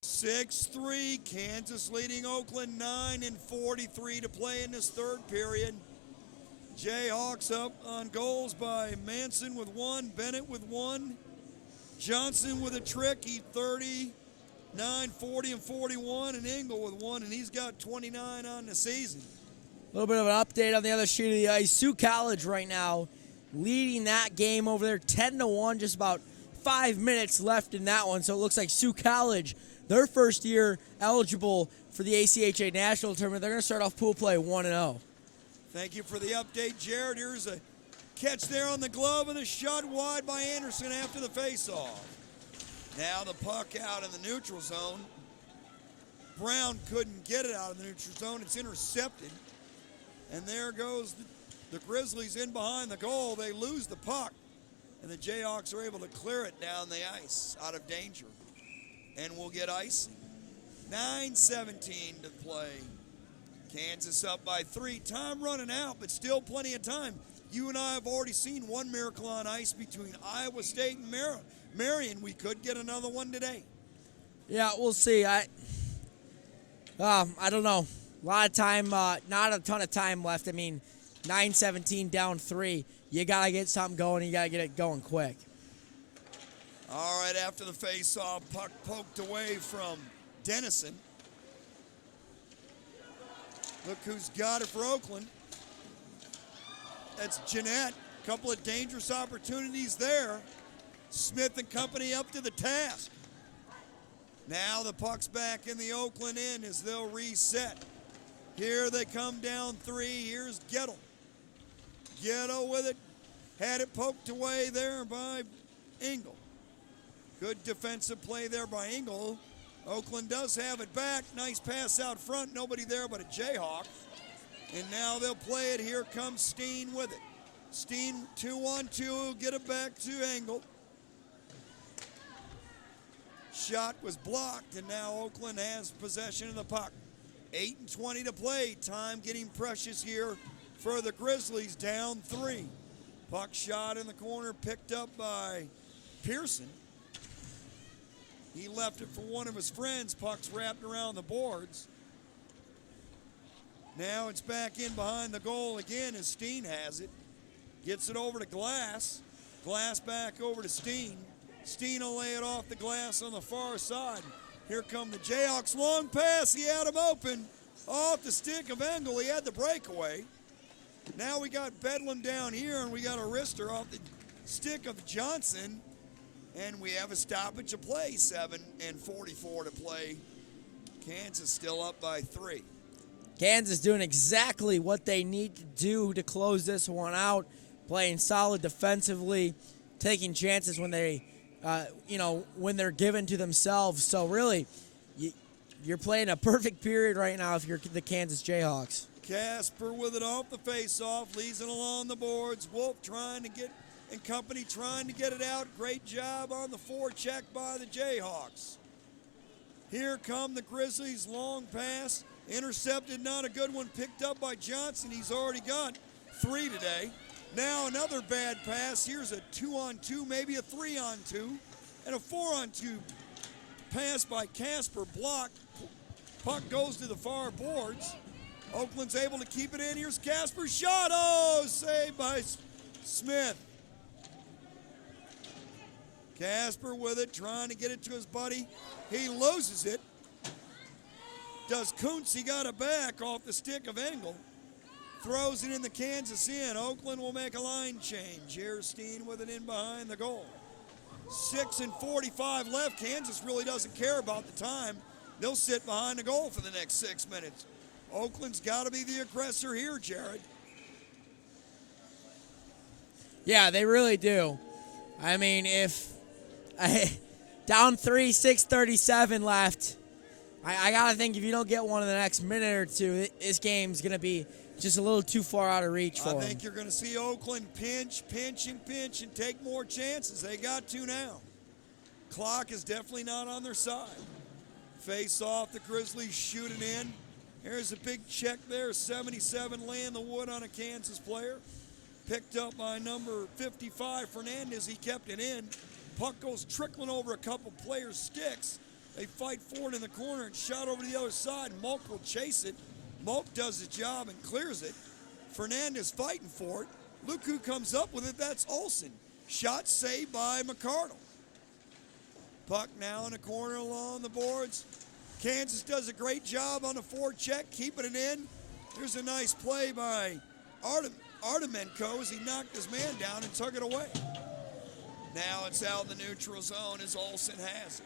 (6-3) Kansas leading Oakland 9:43 to play in this third period. Jayhawks up on goals by Manson with 1, Bennett with 1, Johnson with a trick, he 39, 40, and 41, and Engel with 1, and he's got 29 on the season. A little bit of an update on the other sheet of the ice. Sioux College right now leading that game over there 10-1, just about 5 minutes left in that one. So it looks like Sioux College, their first year eligible for the ACHA National Tournament, they're going to start off pool play 1-0. Thank you for the update, Jared. Here's a catch there on the glove and a shot wide by Anderson after the faceoff. Now the puck out in the neutral zone. Brown couldn't get it out of the neutral zone. It's intercepted. And there goes the Grizzlies in behind the goal. They lose the puck. And the Jayhawks are able to clear it down the ice out of danger. And we'll get icing. 9:17 to play. Kansas up by 3. Time running out, but still plenty of time. You and I have already seen one miracle on ice between Iowa State and Marion. We could get another one today. Yeah, we'll see. I don't know. A lot of time, not a ton of time left. I mean, 9:17 down 3. You got to get something going. You got to get it going quick. All right, after the face-off, puck poked away from Dennison. Look who's got it for Oakland. That's Jeanette. A couple of dangerous opportunities there. Smith and company up to the task. Now the puck's back in the Oakland end as they'll reset. Here they come down 3. Here's Gettle. Gettle with it. Had it poked away there by Engel. Good defensive play there by Engel. Oakland does have it back. Nice pass out front. Nobody there but a Jayhawk. And now they'll play it. Here comes Steen with it. Steen 2-on-2. Get it back to Engel. Shot was blocked, and now Oakland has possession of the puck. 8:20 to play. Time getting precious here for the Grizzlies. Down 3. Puck shot in the corner, picked up by Pearson. He left it for one of his friends. Puck's wrapped around the boards. Now it's back in behind the goal again as Steen has it. Gets it over to Glass. Glass back over to Steen. Steen will lay it off the glass on the far side. Here come the Jayhawks. Long pass. He had him open. Off the stick of Engel. He had the breakaway. Now we got Bedlam down here, and we got a wrister off the stick of Johnson. And we have a stoppage of play. 7:44 to play. Kansas still up by 3. Kansas doing exactly what they need to do to close this one out. Playing solid defensively, taking chances when they, when they're given to themselves. So really, you're playing a perfect period right now if you're the Kansas Jayhawks. Casper with it off the face-off, leads it along the boards. Wolf and company trying to get it out. Great job on the forecheck by the Jayhawks. Here come the Grizzlies. Long pass. Intercepted, not a good one. Picked up by Johnson. He's already got 3 today. Now another bad pass. Here's a 2-on-2, maybe a 3-on-2. And a 4-on-2 pass by Casper. Blocked. Puck goes to the far boards. Oakland's able to keep it in. Here's Casper's shot. Oh, saved by Smith. Casper with it, trying to get it to his buddy. He loses it. Does Kuntz, he got it back off the stick of Engel. Throws it in the Kansas end. Oakland will make a line change. Here's Steen with it in behind the goal. 6:45 left. Kansas really doesn't care about the time. They'll sit behind the goal for the next 6 minutes. Oakland's got to be the aggressor here, Jared. Yeah, they really do. I mean, down 3, 6:37 left. I got to think if you don't get one in the next minute or two, this game's going to be just a little too far out of reach for them. I think you're going to see Oakland pinch, and take more chances. They got to now. Clock is definitely not on their side. Face off, the Grizzlies shoot it in. Here's a big check there, 77 laying the wood on a Kansas player. Picked up by number 55, Fernandez. He kept it in. Puck goes trickling over a couple players' sticks. They fight for it in the corner and shot over to the other side. Mulk will chase it. Mulk does his job and clears it. Fernandez fighting for it. Look who comes up with it. That's Olsen. Shot saved by McCardle. Puck now in the corner along the boards. Kansas does a great job on the forecheck, keeping it in. Here's a nice play by Artemenko as he knocked his man down and took it away. Now it's out in the neutral zone as Olsen has it.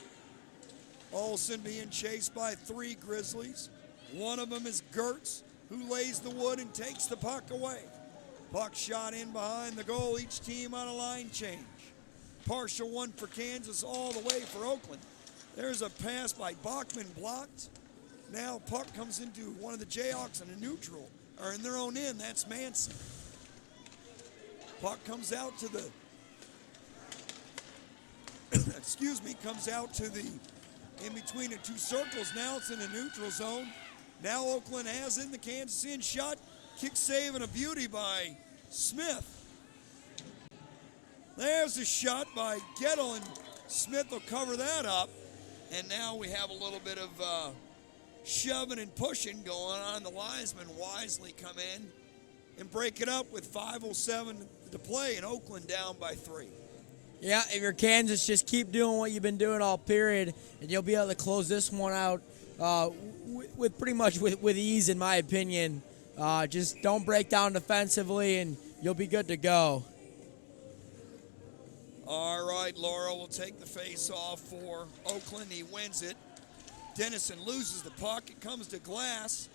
Olsen being chased by 3 Grizzlies. One of them is Gertz, who lays the wood and takes the puck away. Puck shot in behind the goal, each team on a line change. Partial one for Kansas, all the way for Oakland. There's a pass by Bachman, blocked. Now puck comes into one of the Jayhawks in a neutral, or in their own end. That's Manson. Puck comes out to the comes out to the in between the two circles. Now it's in the neutral zone. Now Oakland has in the Kansas in shot. Kick save and a beauty by Smith. There's a shot by Gettle, and Smith will cover that up. And now we have a little bit of shoving and pushing going on. The linesmen wisely come in and break it up with 5:07 to play, and Oakland down by 3. Yeah, if you're Kansas, just keep doing what you've been doing all period, and you'll be able to close this one out with pretty much with ease, in my opinion. Just don't break down defensively, and you'll be good to go. All right, Laurel will take the face-off for Oakland. He wins it. Dennison loses the puck. It comes to Glass.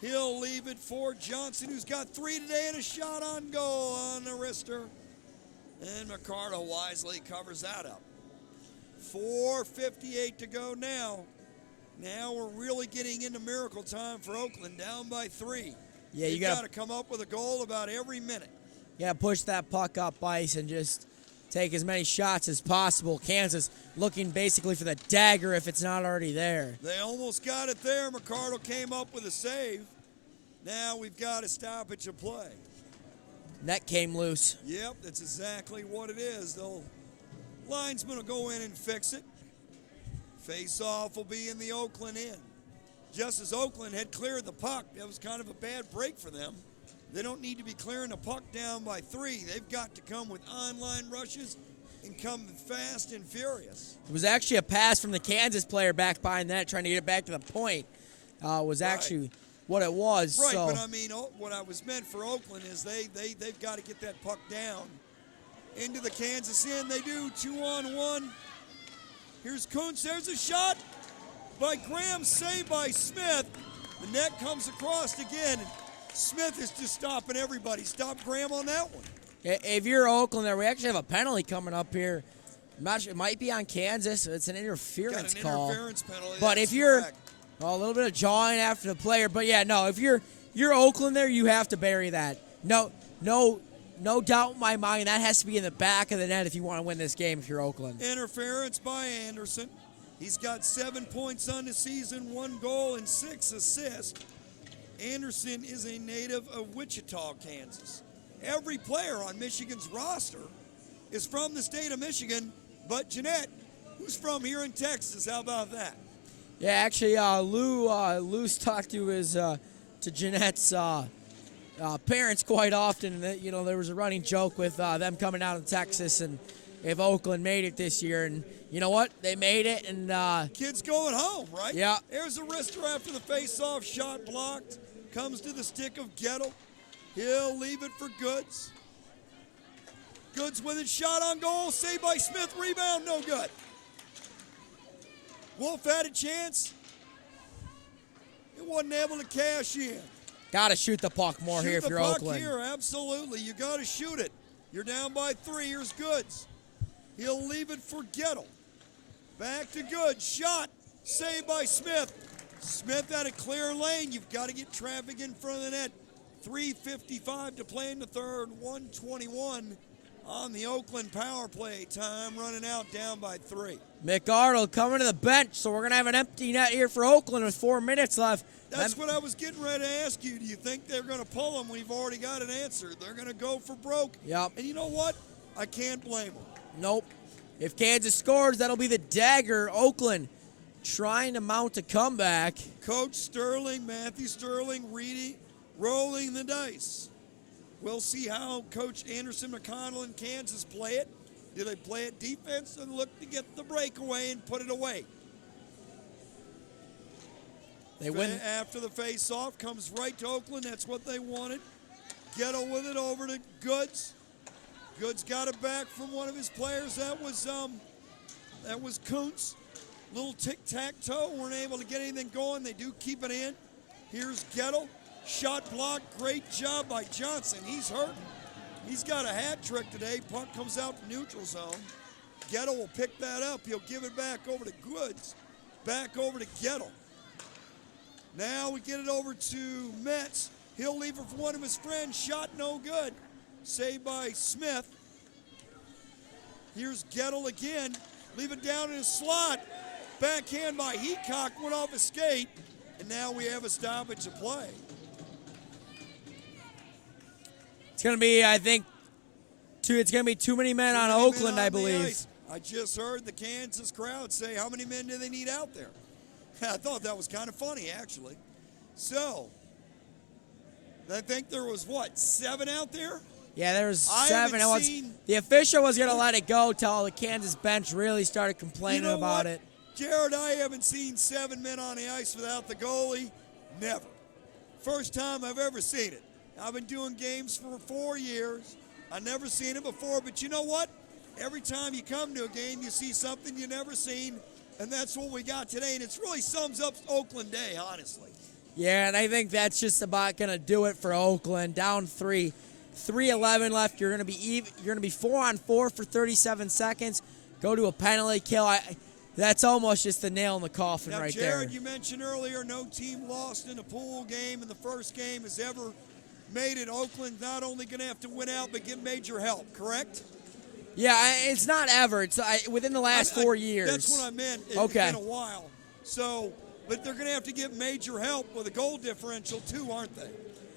He'll leave it for Johnson, who's got 3 today and a shot on goal on the wrister. And McCarter wisely covers that up. 4:58 to go now. Now we're really getting into miracle time for Oakland, down by 3. Yeah, you got to come up with a goal about every minute. Yeah, push that puck up ice and just take as many shots as possible. Kansas looking basically for the dagger if it's not already there. They almost got it there. McCardle came up with a save. Now we've got a stoppage of play. Net came loose. Yep, that's exactly what it is. The linesman will go in and fix it. Face-off will be in the Oakland end. Just as Oakland had cleared the puck, that was kind of a bad break for them. They don't need to be clearing the puck down by 3. They've got to come with online rushes and come fast and furious. It was actually a pass from the Kansas player back behind that, trying to get it back to the point. Was actually what it was. Right, so. but I mean, what I was meant for Oakland is they've got to get that puck down into the Kansas end. They do 2-on-1. Here's Kuntz. There's a shot by Graham, saved by Smith. The net comes across again. Smith is just stopping everybody. Stop Graham on that one. If you're Oakland, there we actually have a penalty coming up here. I'm not sure, it might be on Kansas. It's an interference call. Interference penalty. But That's if you're correct. a little bit of jawing after the player, but yeah, no, if you're Oakland there, you have to bury that. No doubt in my mind that has to be in the back of the net if you want to win this game. If you're Oakland. Interference by Anderson. He's got 7 points on the season, 1 goal and 6 assists. Anderson is a native of Wichita, Kansas. Every player on Michigan's roster is from the state of Michigan, but Jeanette, who's from here in Texas. How about that? Yeah, actually, Lou's talked to Jeanette's parents quite often. That, there was a running joke with them coming out of Texas, and if Oakland made it this year, and you know what, they made it, and kids going home, right? Yeah. There's a wrister after the face-off, shot blocked, comes to the stick of Gettle. He'll leave it for Goods. Goods with it, shot on goal, saved by Smith, rebound, no good. Wolf had a chance. It wasn't able to cash in. Got to shoot the puck more here if you're Oakland. Here, absolutely. You got to shoot it. You're down by 3. Here's Goods. He'll leave it for Gettle. Back to Goods. Shot. Saved by Smith. Smith had a clear lane. You've got to get traffic in front of the net. 3:55 to play in the third. 1:21 on the Oakland power play. Time running out, down by 3. McArdle coming to the bench, so we're going to have an empty net here for Oakland with 4 minutes left. That's what I was getting ready to ask you. Do you think they're going to pull them? We've already got an answer. They're going to go for broke. Yep. And you know what? I can't blame them. Nope. If Kansas scores, that'll be the dagger. Oakland trying to mount a comeback. Coach Sterling, Matthew Sterling, rolling the dice. We'll see how Coach Anderson McConnell and Kansas play it. Do they play it defense and look to get the breakaway and put it away? They win. After the face-off, comes right to Oakland. That's what they wanted. Gettle with it over to Goods. Goods got it back from one of his players. That was Kuntz. Little tic-tac-toe. Weren't able to get anything going. They do keep it in. Here's Gettle. Shot block. Great job by Johnson. He's hurting. He's got a hat trick today. Puck comes out to neutral zone. Gettle will pick that up. He'll give it back over to Goods. Back over to Gettle. Now we get it over to Metz. He'll leave it for one of his friends. Shot no good. Saved by Smith. Here's Gettle again. Leave it down in his slot. Backhand by Heacock went off his skate. And now we have a stoppage of play. It's going to be, I think, it's going to be too many men on Oakland, I believe. I just heard the Kansas crowd say, how many men do they need out there? I thought that was kind of funny, actually. So, I think there was, 7 out there? Yeah, there was I 7. haven't seen- The official was going to let it go till the Kansas bench really started complaining about what? it. Jared, I haven't seen 7 men on the ice without the goalie. Never. First time I've ever seen it. I've been doing games for 4 years. I've never seen it before, but you know what? Every time you come to a game, you see something you never seen, and that's what we got today, and it really sums up Oakland Day, honestly. Yeah, and I think that's just about going to do it for Oakland. Down 3. 3:11 left. You're going to be 4-on-4 for 37 seconds. Go to a penalty kill. That's almost just the nail in the coffin Now, right Jared, there. you mentioned earlier no team lost in a pool game in the first game has ever made it. Oakland not only going to have to win out, but get major help, correct? Yeah, it's not ever. It's within the last 4 years. That's what I meant. Okay. It's been a while. So, but they're going to have to get major help with a goal differential too, aren't they?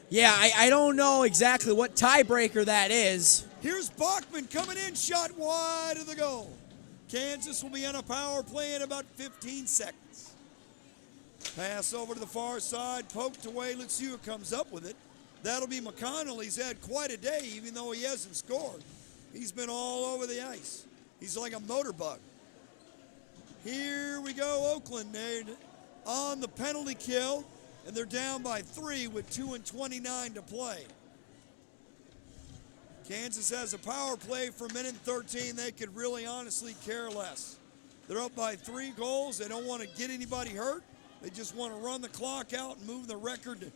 Yeah, I don't know exactly what tiebreaker that is. Here's Bachman coming in, shot wide of the goal. Kansas will be on a power play in about 15 seconds. Pass over to the far side, poked away. Let's see who comes up with it. That'll be McConnell. He's had quite a day, even though he hasn't scored. He's been all over the ice. He's like a motor bug. Here we go, Oakland. They're on the penalty kill, and they're down by 3 with 2:29 to play. Kansas has a power play for a minute and 13. They could really honestly care less. They're up by 3 goals. They don't want to get anybody hurt. They just want to run the clock out and move the record to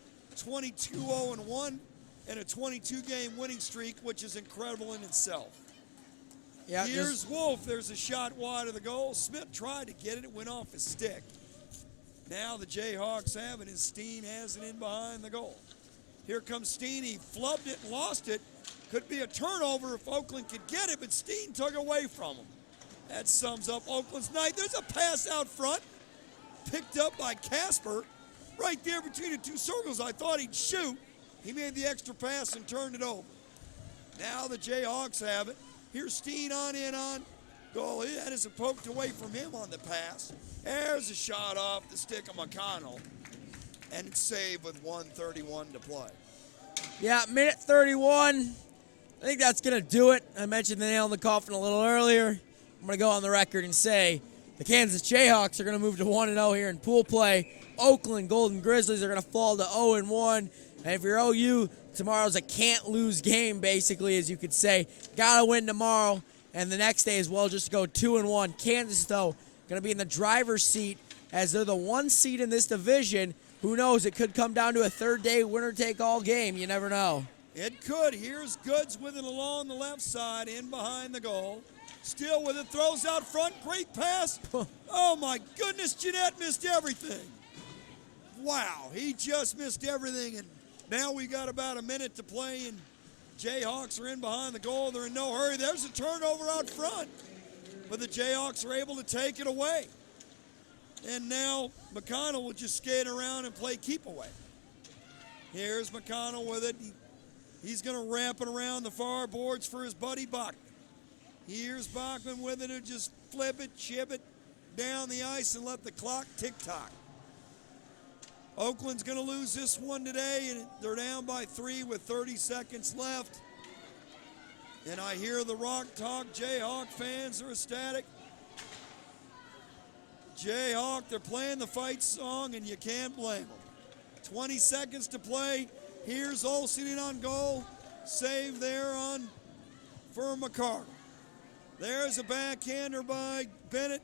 22-0-1 and a 22-game winning streak, which is incredible in itself. Yeah, Here's Wolf. There's a shot wide of the goal. Smith tried to get it. It went off his stick. Now the Jayhawks have it, and Steen has it in behind the goal. Here comes Steen. He flubbed it, lost it. Could be a turnover if Oakland could get it, but Steen took it away from him. That sums up Oakland's night. There's a pass out front, picked up by Casper. Right there between the 2 circles, I thought he'd shoot. He made the extra pass and turned it over. Now the Jayhawks have it. Here's Steen on in on goal. That is poked away from him on the pass. There's a shot off the stick of McConnell. And it's saved with 1:31 to play. Yeah, minute 31. I think that's going to do it. I mentioned the nail in the coffin a little earlier. I'm going to go on the record and say the Kansas Jayhawks are going to move to 1-0 here in pool play. Oakland Golden Grizzlies are going to fall to 0-1. And if you're OU, tomorrow's a can't-lose game, basically, as you could say. Got to win tomorrow. And the next day as well, just to go 2-1. Kansas, though, going to be in the driver's seat as they're the 1 seed in this division. Who knows? It could come down to a third-day winner-take-all game. You never know. It could. Here's Goods with it along the left side, in behind the goal. Still with it, throws out front. Great pass. Oh, my goodness, Jeanette missed everything. Wow, he just missed everything. And now we got about a minute to play, and Jayhawks are in behind the goal. They're in no hurry. There's a turnover out front, but the Jayhawks are able to take it away. And now McConnell will just skate around and play keep away. Here's McConnell with it. He's going to wrap it around the far boards for his buddy Bachman. Here's Bachman with it. He'll just flip it, chip it down the ice and let the clock tick-tock. Oakland's going to lose this one today, and they're down by 3 with 30 seconds left. And I hear the Rock Talk. Jayhawk fans are ecstatic. Jayhawk, they're playing the fight song, and you can't blame them. 20 seconds to play. Here's Olsen in on goal. Save there on for McCarter. There's a backhander by Bennett.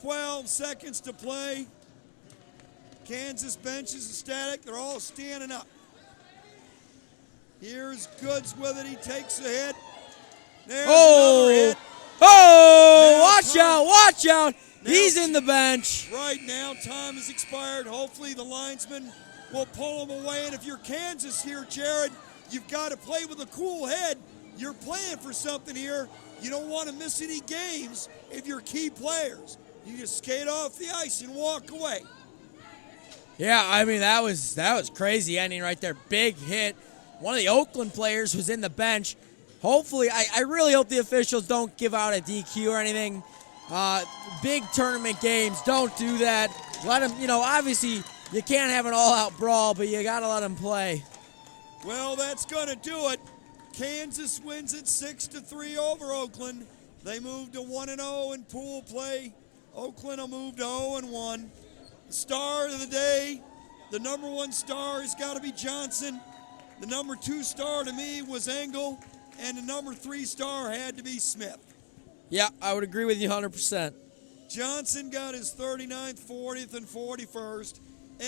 12 seconds to play. Kansas bench is ecstatic. They're all standing up. Here's Goods with it. He takes a hit. There's another hit. Oh, watch out. He's in the bench. Right now, time has expired. Hopefully the linesman will pull him away. And if you're Kansas here, Jared, you've got to play with a cool head. You're playing for something here. You don't want to miss any games if you're key players. You just skate off the ice and walk away. Yeah, I mean, that was crazy ending right there. Big hit. One of the Oakland players was in the bench. Hopefully, I really hope the officials don't give out a DQ or anything. Big tournament games, don't do that. Let them, obviously you can't have an all-out brawl, but you got to let them play. Well, that's going to do it. Kansas wins it 6-3 over Oakland. They moved to 1-0 in pool play. Oakland will move to 0-1. The star of the day, the number 1 star has got to be Johnson. The number 2 star to me was Engel, and the number 3 star had to be Smith. Yeah, I would agree with you 100%. Johnson got his 39th, 40th, and 41st.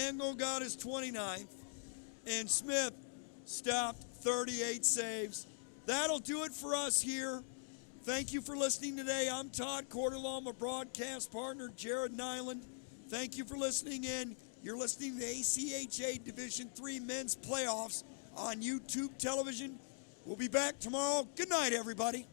Engel got his 29th, and Smith stopped 38 saves. That'll do it for us here. Thank you for listening today. I'm Todd Cordelon, my broadcast partner, Jared Nyland. Thank you for listening in. You're listening to the ACHA Division III Men's Playoffs on YouTube television. We'll be back tomorrow. Good night, everybody.